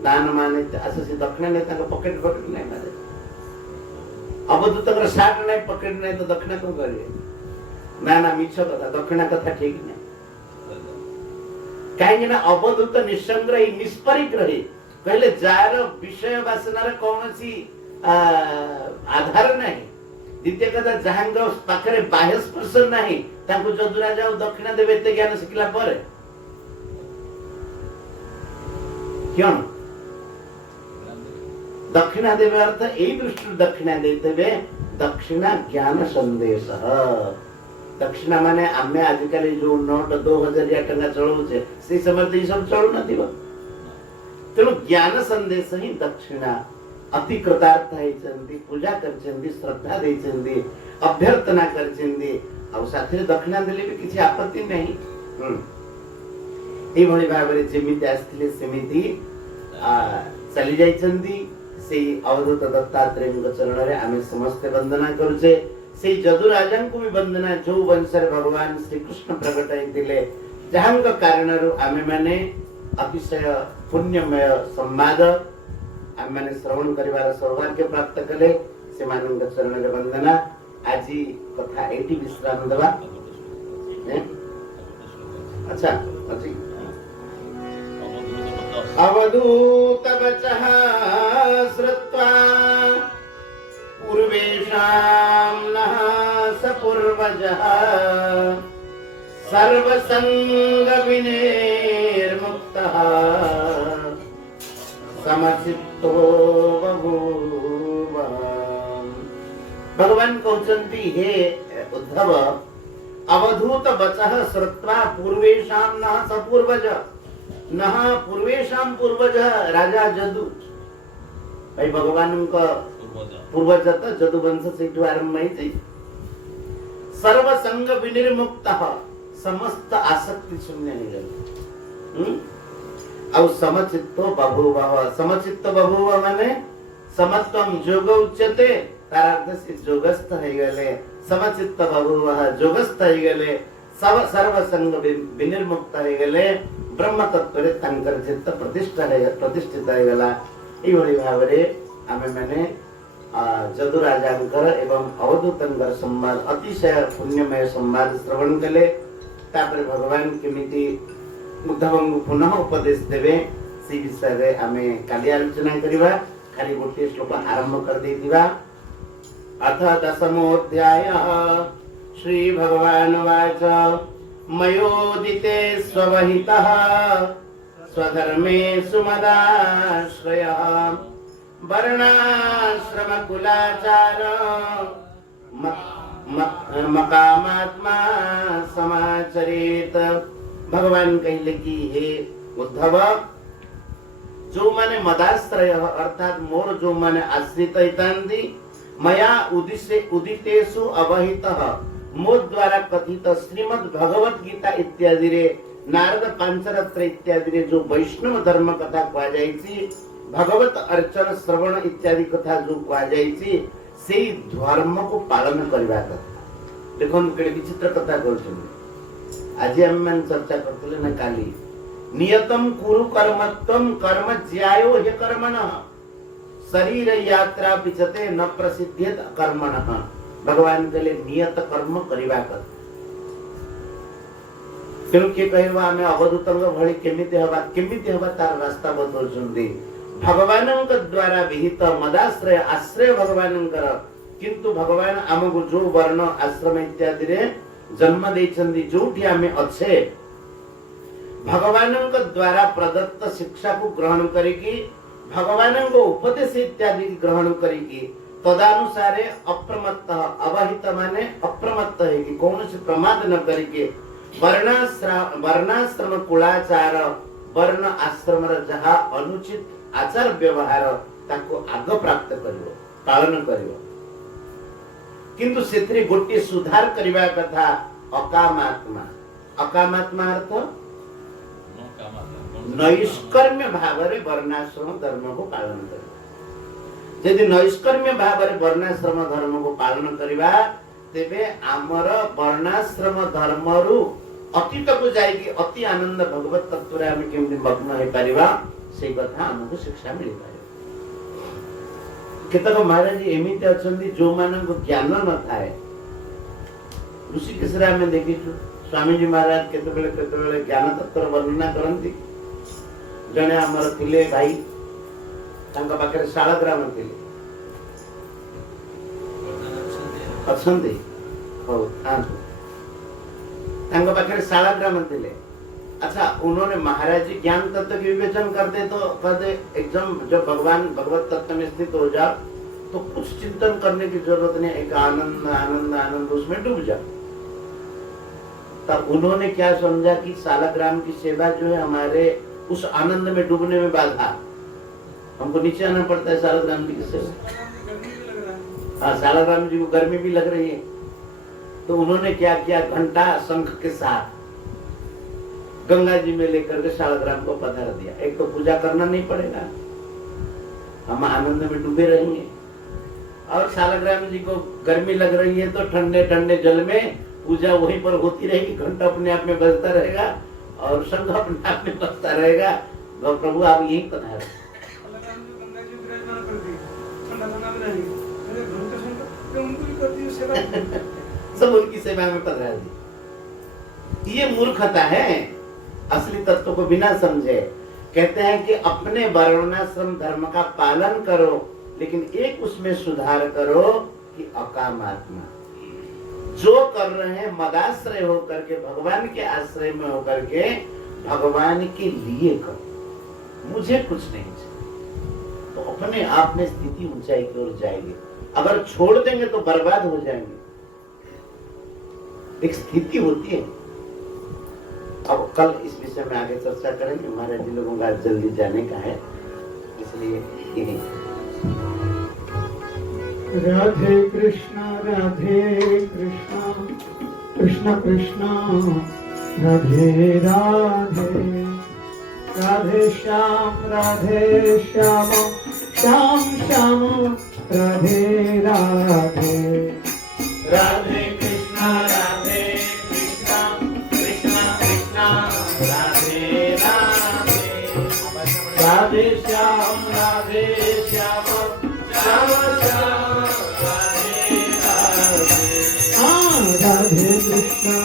दान माने असि दक्षिणा ने ताका पॉकेट पॉकेट नहीं मारे, अवधूत शार्ट नहीं पॉकेट नहीं तो दक्षिणा क्यों करिए? ना ना मिछ कथा, दक्षिणा कथा ठीक नहीं। कहीं ना अवधूत निसंग्रही निष्परिक रहे, कहले जार विषय वासनार कौनसी आधार नहीं। द्वितीय कथा जहांग पाखरे बाह्य स्पर्श नहीं, तांको जदु राजा दक्षिणा देवे एते ज्ञान शिखला पर क्यों दक्षिणा देवे अर्थ एई दृष्टि दक्षिणा देते, दक्षिणा ज्ञान संदेश। दक्षिणा माने आमे आजिकल जो नोट 2000 टका चलौचे से समय तो सब चलु नथिबो, तेणु ज्ञान संदेश ही दक्षिणा। अति कृतार्थ होइचंदी, पूजा करचंदी, श्रद्धा देचंदी, अभ्यर्थना करचंदी, आ साथे दक्षिणा देले भी किछि आपत्ति नहीं। ए भली भाबरे जेमिति आस्थिले सेमिति चली जाइचंदी। से अवधूत दत्तात्रेय चरण रे आमे समस्त वंदना करूचे। से जदु राजा को भी वंदना, जो वंशर भगवान श्री कृष्ण प्रकट होइतिले, जहांक कारणरु आमे माने अतिशय पुण्यमय संवाद आमे माने श्रवण करिवार सौभाग्य प्राप्त कले। से मानक चरण रे वंदना। आजी कथा एटी विश्राम देवा। अच्छा अच्छी अवधूत वचः श्रुत्वा पूर्वेषां नः सपूर्वजः सर्वसंग विनिर्मुक्तः समचित्तो बभूव। भगवान कहते हे उद्धव, अवधूत वचः श्रुत्वा पूर्वेषां नः सपूर्वजः, नः पूर्वेषां पूर्वजः राजा जदु, भाई भगवान का पूर्वज तो जदु वंश से आरंभ है। सर्व संग विनिर्मुक्तः, समस्त आसक्ति शून्य हो गए। और समचित्तो बभूव, समचित्त बभूव माने समत्वम जोग उच्यते, तार अर्थ से जोगस्थ हो गए। समचित्त बभूव जोगस्थ हो गए, सब सर्व संग विनिर्मुक्त हो गए, ब्रह्म तत्व रे तंकर चित्त प्रतिष्ठित हो गला। ई भली भाबरे आमे माने जदु राजांकर एवं अवधूतंकर संवाद, अतिशय पुण्यमय संवाद श्रवण कले। तापर भगवान केमिति उद्धवଙ୍କୁ पुनः उपदेश देवे से विषय रे आमे काली आलोचना करिवा। खाली गोटे श्लोक आरंभ कर देतिबा। अथ दशमोऽध्यायः। श्री भगवान वाच मयोदिते स्ववहितः स्वधर्मे सुमदाश्रयः वर्णाश्रम कुलाचार मकामात्मा समाचरित। भगवान कहले कि हे उद्धव, जो माने मदाश्रय अर्थात मोर जो माने आश्रित इतांति मया उदितेषु अवहितः मोद द्वारा कथित श्रीमद् भगवत गीता इत्यादि रे नारद पांचरत्र इत्यादि रे जो वैष्णव धर्म कथा कहा जायछि, भगवत अर्चन श्रवण इत्यादि कथा जो कहा जायछि, सेई धर्म को पालन करबा कथा। देखो केडे विचित्र कथा कहउछन। आज हम मन चर्चा करतले ना काली, नियतम कुरु कर्मत्वम कर्म ज्यायो हे कर्मणः शरीर यात्रा पिछते न प्रसिद्ध्येत कर्मणः। भगवान कहले नियत कर्म करिबा कथा। तेणु किए कहवा आम अवधूतंग भली केमिति हवा तार रास्ता बतौछन्ति। भगवानଙ୍କ द्वारा विहित मदाश्रय आश्रय भगवानଙ୍କର, किंतु भगवान आमको जो वर्ण आश्रम इत्यादि रे जन्म देइछन्ति, जोठी आमे अच्छे भगवानଙ୍କ द्वारा प्रदत्त शिक्षा को ग्रहण करिकी, भगवानଙ୍କ उपदेश इत्यादि ग्रहण करिकी, तदनुसारे अप्रमत्त अवहित माने अप्रमत्त है कि कौन से प्रमाद न करिके वर्णाश्रम कुलाचार वर्ण आश्रम जहा अनुचित आचार व्यवहार ताको आग प्राप्त करिवो, पालन करिवो, किंतु सेथरे गोटे सुधार करिवा कथा अकामात्मा। अकामात्मा अर्थ नैष्कर्म्य भावरे वर्णाश्रम धर्म को पालन करिवो। यदि नैष्कर्म्य भावरे वर्णाश्रम धर्म को पालन करिवा, तेबे आमर वर्णाश्रम धर्मरु अतीत को जाएगी अति आनंद भगवत तत्व रे आमे केमि मग्न हे परिबा, से कथा हमको शिक्षा मिल पाए। केतक महाराज एमिति अछंती जो मानन को ज्ञान न थाए। ऋषिकेश रे आमे देखिछु स्वामी जी महाराज केतबेले ज्ञान तत्व वर्णना करंती। जने हमर थिले भाई तांका पाखरे शाळग्राम थिले अछंती हो तांको तांका पाखरे शाळग्राम थिले। अच्छा, उन्होंने महाराज जी ज्ञान तत्व की विवेचन करते तो कहते एकदम जब भगवान भगवत तत्व में स्थित हो जाओ तो कुछ चिंतन करने की जरूरत नहीं, एक आनंद आनंद आनंद उसमें डूब जाओ। तब उन्होंने क्या समझा कि शालग्राम की सेवा जो है हमारे उस आनंद में डूबने में बाधा, हमको नीचे आना पड़ता है शालग्राम जी की सेवा। हाँ, शालग्राम जी को गर्मी भी लग रही है, तो उन्होंने क्या किया, घंटा शंख के साथ गंगा जी में लेकर के शालग्राम को पधार दिया। एक तो पूजा करना नहीं पड़ेगा, हम आनंद में डूबे रहेंगे, और शालग्राम जी को गर्मी लग रही है तो ठंडे ठंडे जल में पूजा वहीं पर होती रहेगी, घंटा अपने आप में बजता रहेगा और शंख अपने आप में बजता रहेगा। तो प्रभु आप यही पधार। सब उनकी सेवा में पधार दी। ये मूर्खता है, असली तत्व को बिना समझे। कहते हैं कि अपने वर्णाश्रम धर्म का पालन करो, लेकिन एक उसमें सुधार करो कि अकामात्मा जो कर रहे हैं मदाश्रय होकर के, भगवान के आश्रय में होकर के भगवान के लिए करो, मुझे कुछ नहीं चाहिए, तो अपने आप में स्थिति ऊंचाई की ओर जाएगी। अगर छोड़ देंगे तो बर्बाद हो जाएंगे। एक स्थिति होती है। अब कल इस विषय में आगे चर्चा करेंगे, हमारे जी लोगों का जल्दी जाने का है, इसलिए यही। राधे कृष्णा कृष्ण कृष्ण राधे राधे, राधे श्याम श्याम श्याम राधे राधे, राधे कृष्णा कृष्णा कृष्ण कृष्ण राधे राधे, राधे श्याम श्याम श्याम राधे राधे। हाँ, राधे कृष्णा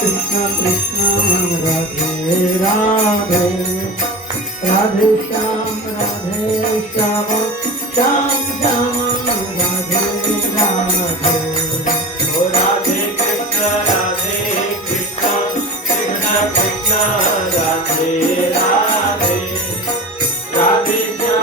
कृष्ण कृष्ण राधे राधे, राधे श्याम श्याम श्याम राधे राधे। ओ राधे कृष्ण कृष्ण कृष्ण राधे राधे, राधे श्याम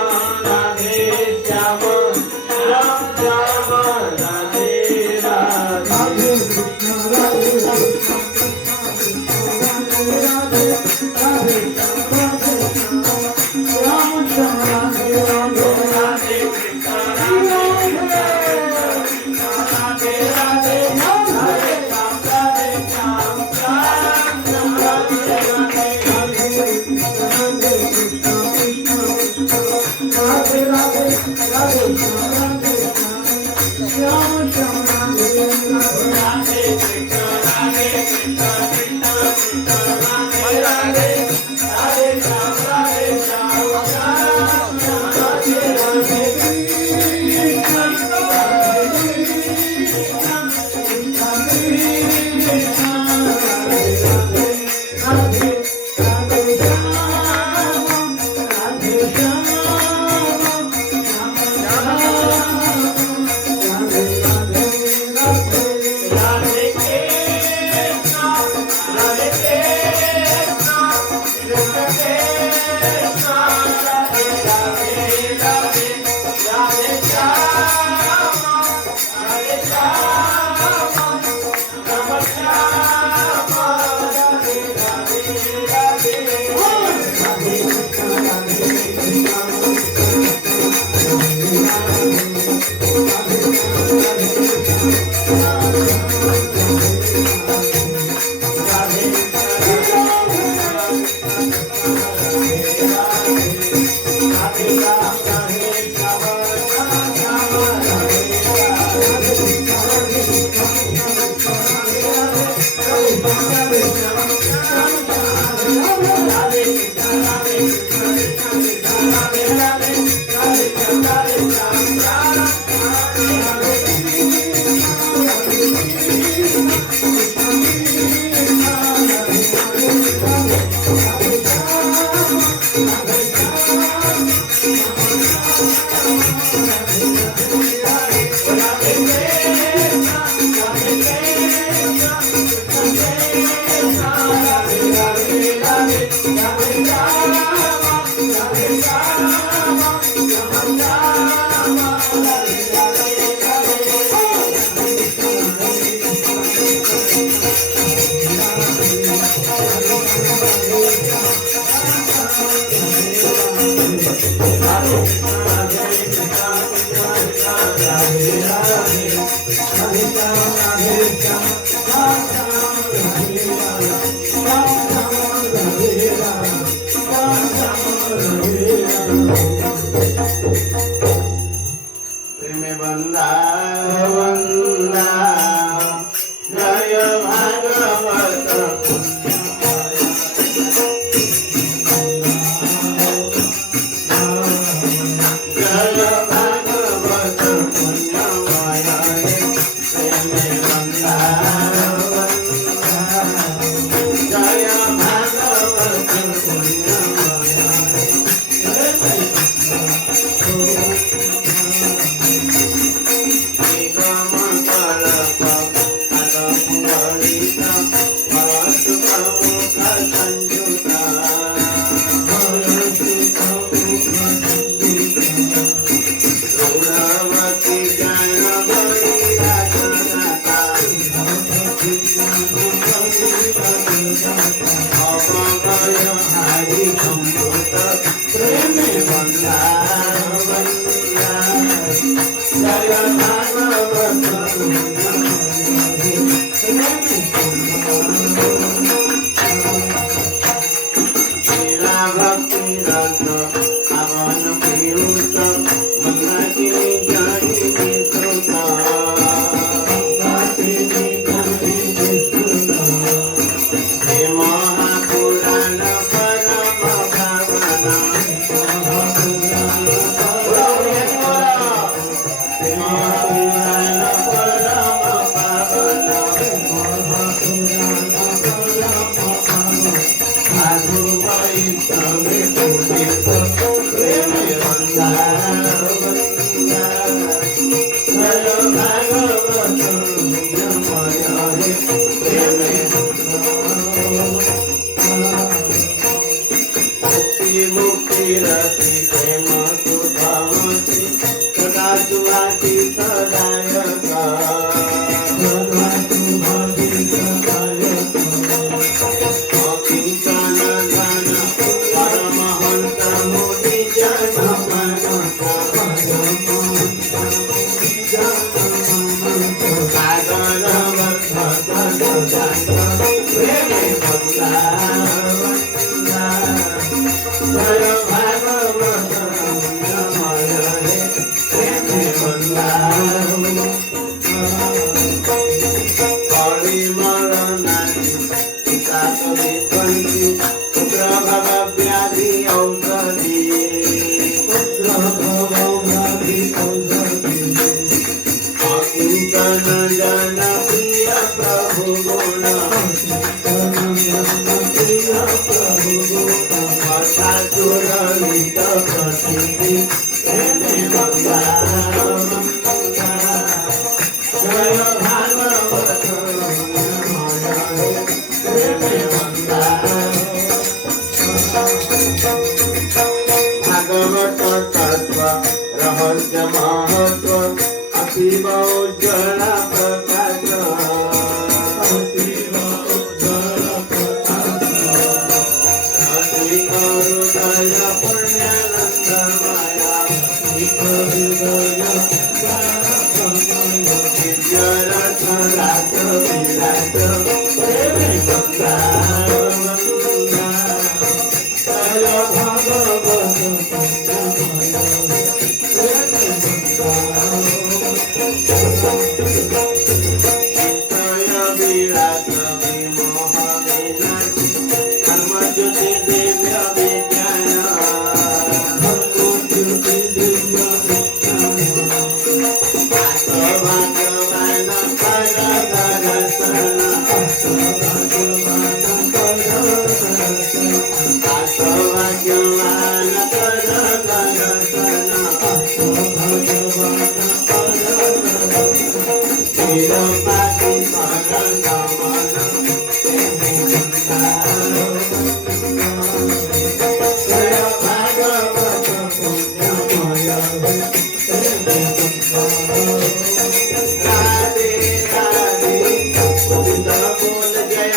हरि संभूत प्रेम बंदा जय भागवत मेरा भक्ति रस अवन पीयूष मन की जानी विश्रुता हे महापुराण परम भावना हे महापुराण परम भावना साधु वैष्णव पूजित प्रेम बंदा जय भागवत प्रेम मुक्ति रति प्रेम सुधामति सदा सुहाति सदायका अकिंचन धन परमहंस मुनि जन सागर प्रेम बंदा जय भागवत प्रेम बंदा परिमल नाटी पिता कवि पंथी पुत्र भव व्याधि औषधि अकिंचन जन प्रिय प्रभु गुण असासुरहित प्रसिद्धि प्रेम बंदा जय भागवत प्रेम बंदा भागवत तत्व रहस्य महत्व अतीव उज्ज्वल प्रकाश हृदय पुण्यानंद माया दिव्य रस रात विराट प्रेम बंदा जय भागवत जय विराट विमोह विनाशी कर्म ज्योति दिव्य विज्ञान भाग्यवान कर दर्शन भाग्यवान कर दर्शन निरपाति शरण मन जय भागवत पुण्यमय राधे राधे गोविंद बोल जय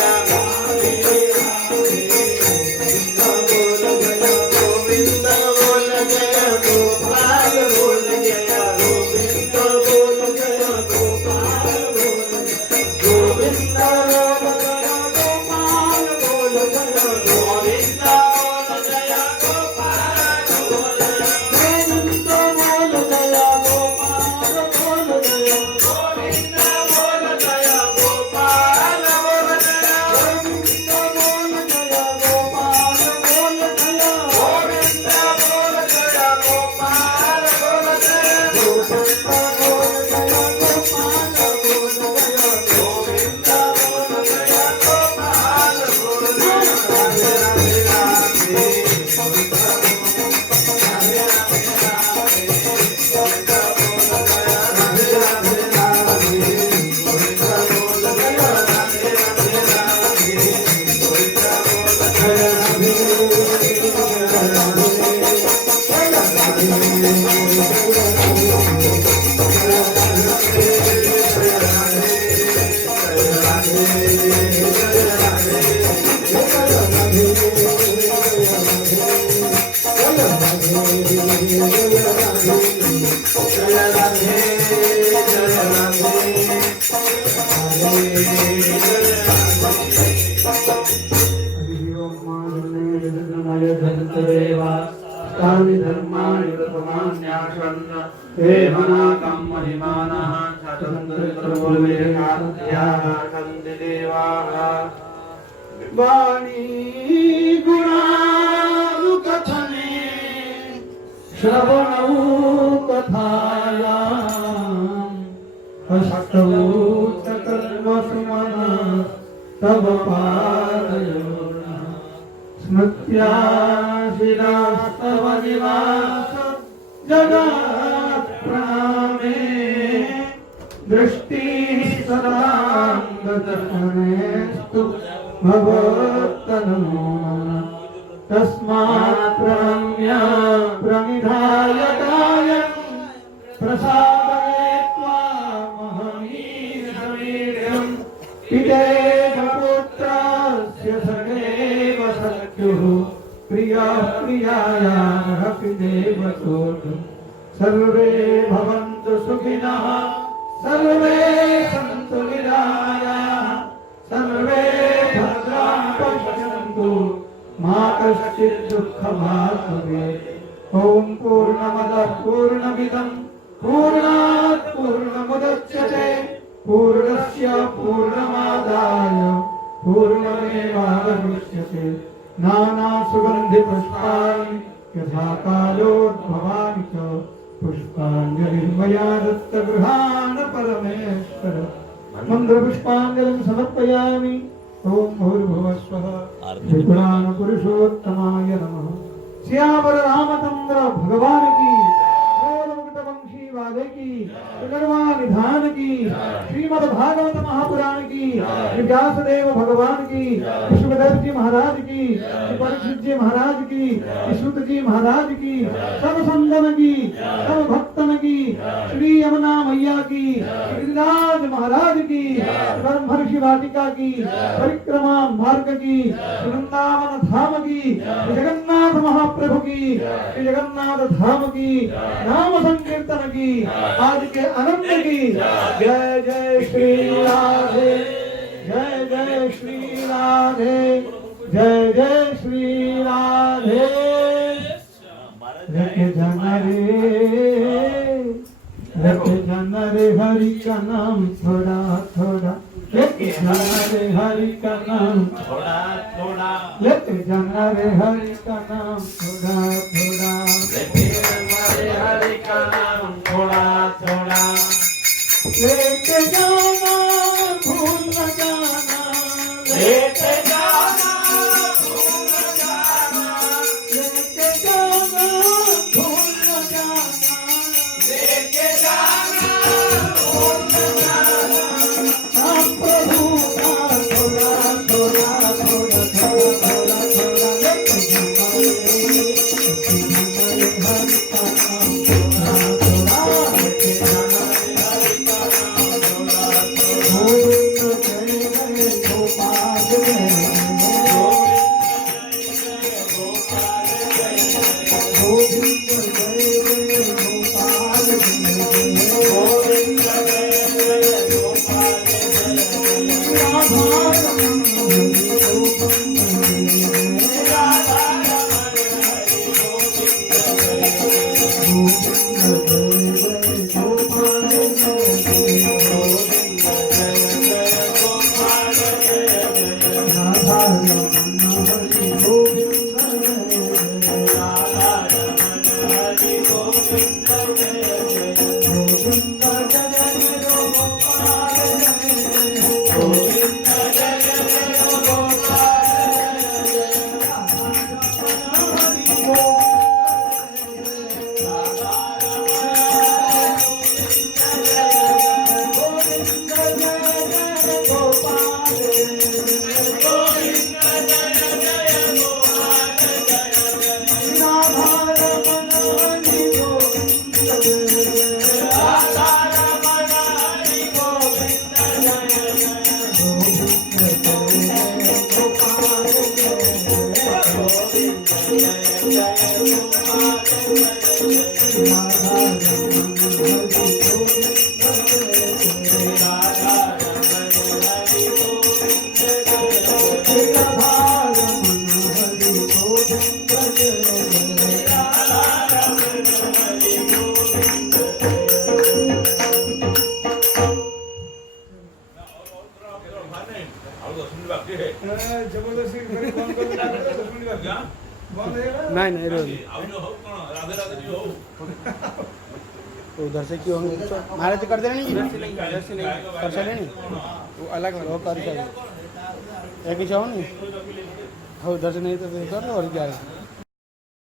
वासुदेवा तानि धर्माणि प्रथमान्यासन् हे मनाकं महिमानः चतुर्विधर्मोऽध्याः सन्ति देवाः वाणी गुणानुकथने श्रवणौ कथायाम् अष्टौ च कर्मसु मनः तव पादयोनः स्मृत्या शिरास्तव निवास जगत्प्राणे दृष्टिः सदाङ्गदर्शनेस्तु भवत्तनमो नमः तस्मात् प्रणम्य प्रणिधाय कायं प्रसादये त्वामहमीशमीड्यं पितेव पुत्रस्य सखेव सख्युः प्रियः प्रियायाः पितेव सोढुः सर्वे भवन्तु सुखिनः सर्वे सन्तु निरामयाः सर्वे भद्रां पश्यन्तु मा कश्चित् दुःखभाग् भवेत् ॐ पूर्णमदः पूर्णमिदं पूर्णात् पूर्णमुदच्यते पूर्णस्य पूर्णमादाय पूर्णमेवावशिष्यते नानासुगन्धिपुष्पाणि यथा कालोद्भवानि च पुष्पाञ्जलिर्मया दत्तगृहाण परमेश्वर मन्त्रपुष्पाञ्जलिं समर्पयामि ॐ भूर्भुवः स्वः त्रिपुराणपुरुषोत्तमाय नमः श्यावर रामचंद्र भगवान की वंशी वादे की निधान की श्रीमद् भागवत महापुराण की व्यासदेव भगवान की विश्वदेव जी महाराज की परीक्षित जी महाराज की सुत जी महाराज की सब संगम की सब भक्तन की श्री यमुना मैया की गिरिराज महाराज की ब्रह्मर्षि वाटिका की परिक्रमा मार्ग की वृंदावन धाम की जगन्नाथ महाप्रभु की जगन्नाथ धाम की नाम संकीर्तन की आज के आनंद की जय जय श्री राधे जय जय श्री राधे जय जय श्री राधे रखे जन रे हरि का नाम थोड़ा थोड़ा लेके जाना रे हरि का नाम थोड़ा थोड़ा लेके जाना रे हरि का नाम थोड़ा थोड़ा लेके जाना रे हरि का नाम थोड़ा थोड़ा लेके जाना भूल न जाना लेके जाना भूल न जाना लेके जाना भूल न जाना लेके जाना भूल न जाना हम प्रभु का थोड़ा थोड़ा थोड़ा थोड़ा थोड़ा थोड़ा लेके जाना रे हरि का नाम थोड़ा थोड़ा लेके जाना रे हरि का नाम थोड़ा थोड़ा गोविंद जय जय गोपाल जय गोविंद जय जय गोपाल जय गोविंद जय जय गोपाल जय राधा रमण हरि गोविंद राधा रमण हरि गोविंद जय गोपाल जय गोविंद जय जय गोपाल जय नहीं नहीं रोज तो उधर से क्यों होंगे महाराज कर देना नहीं इधर से नहीं कर सकते नहीं वो अलग वो कर सकते एक ही चाहो नहीं हाँ उधर से नहीं तो फिर कर लो और क्या है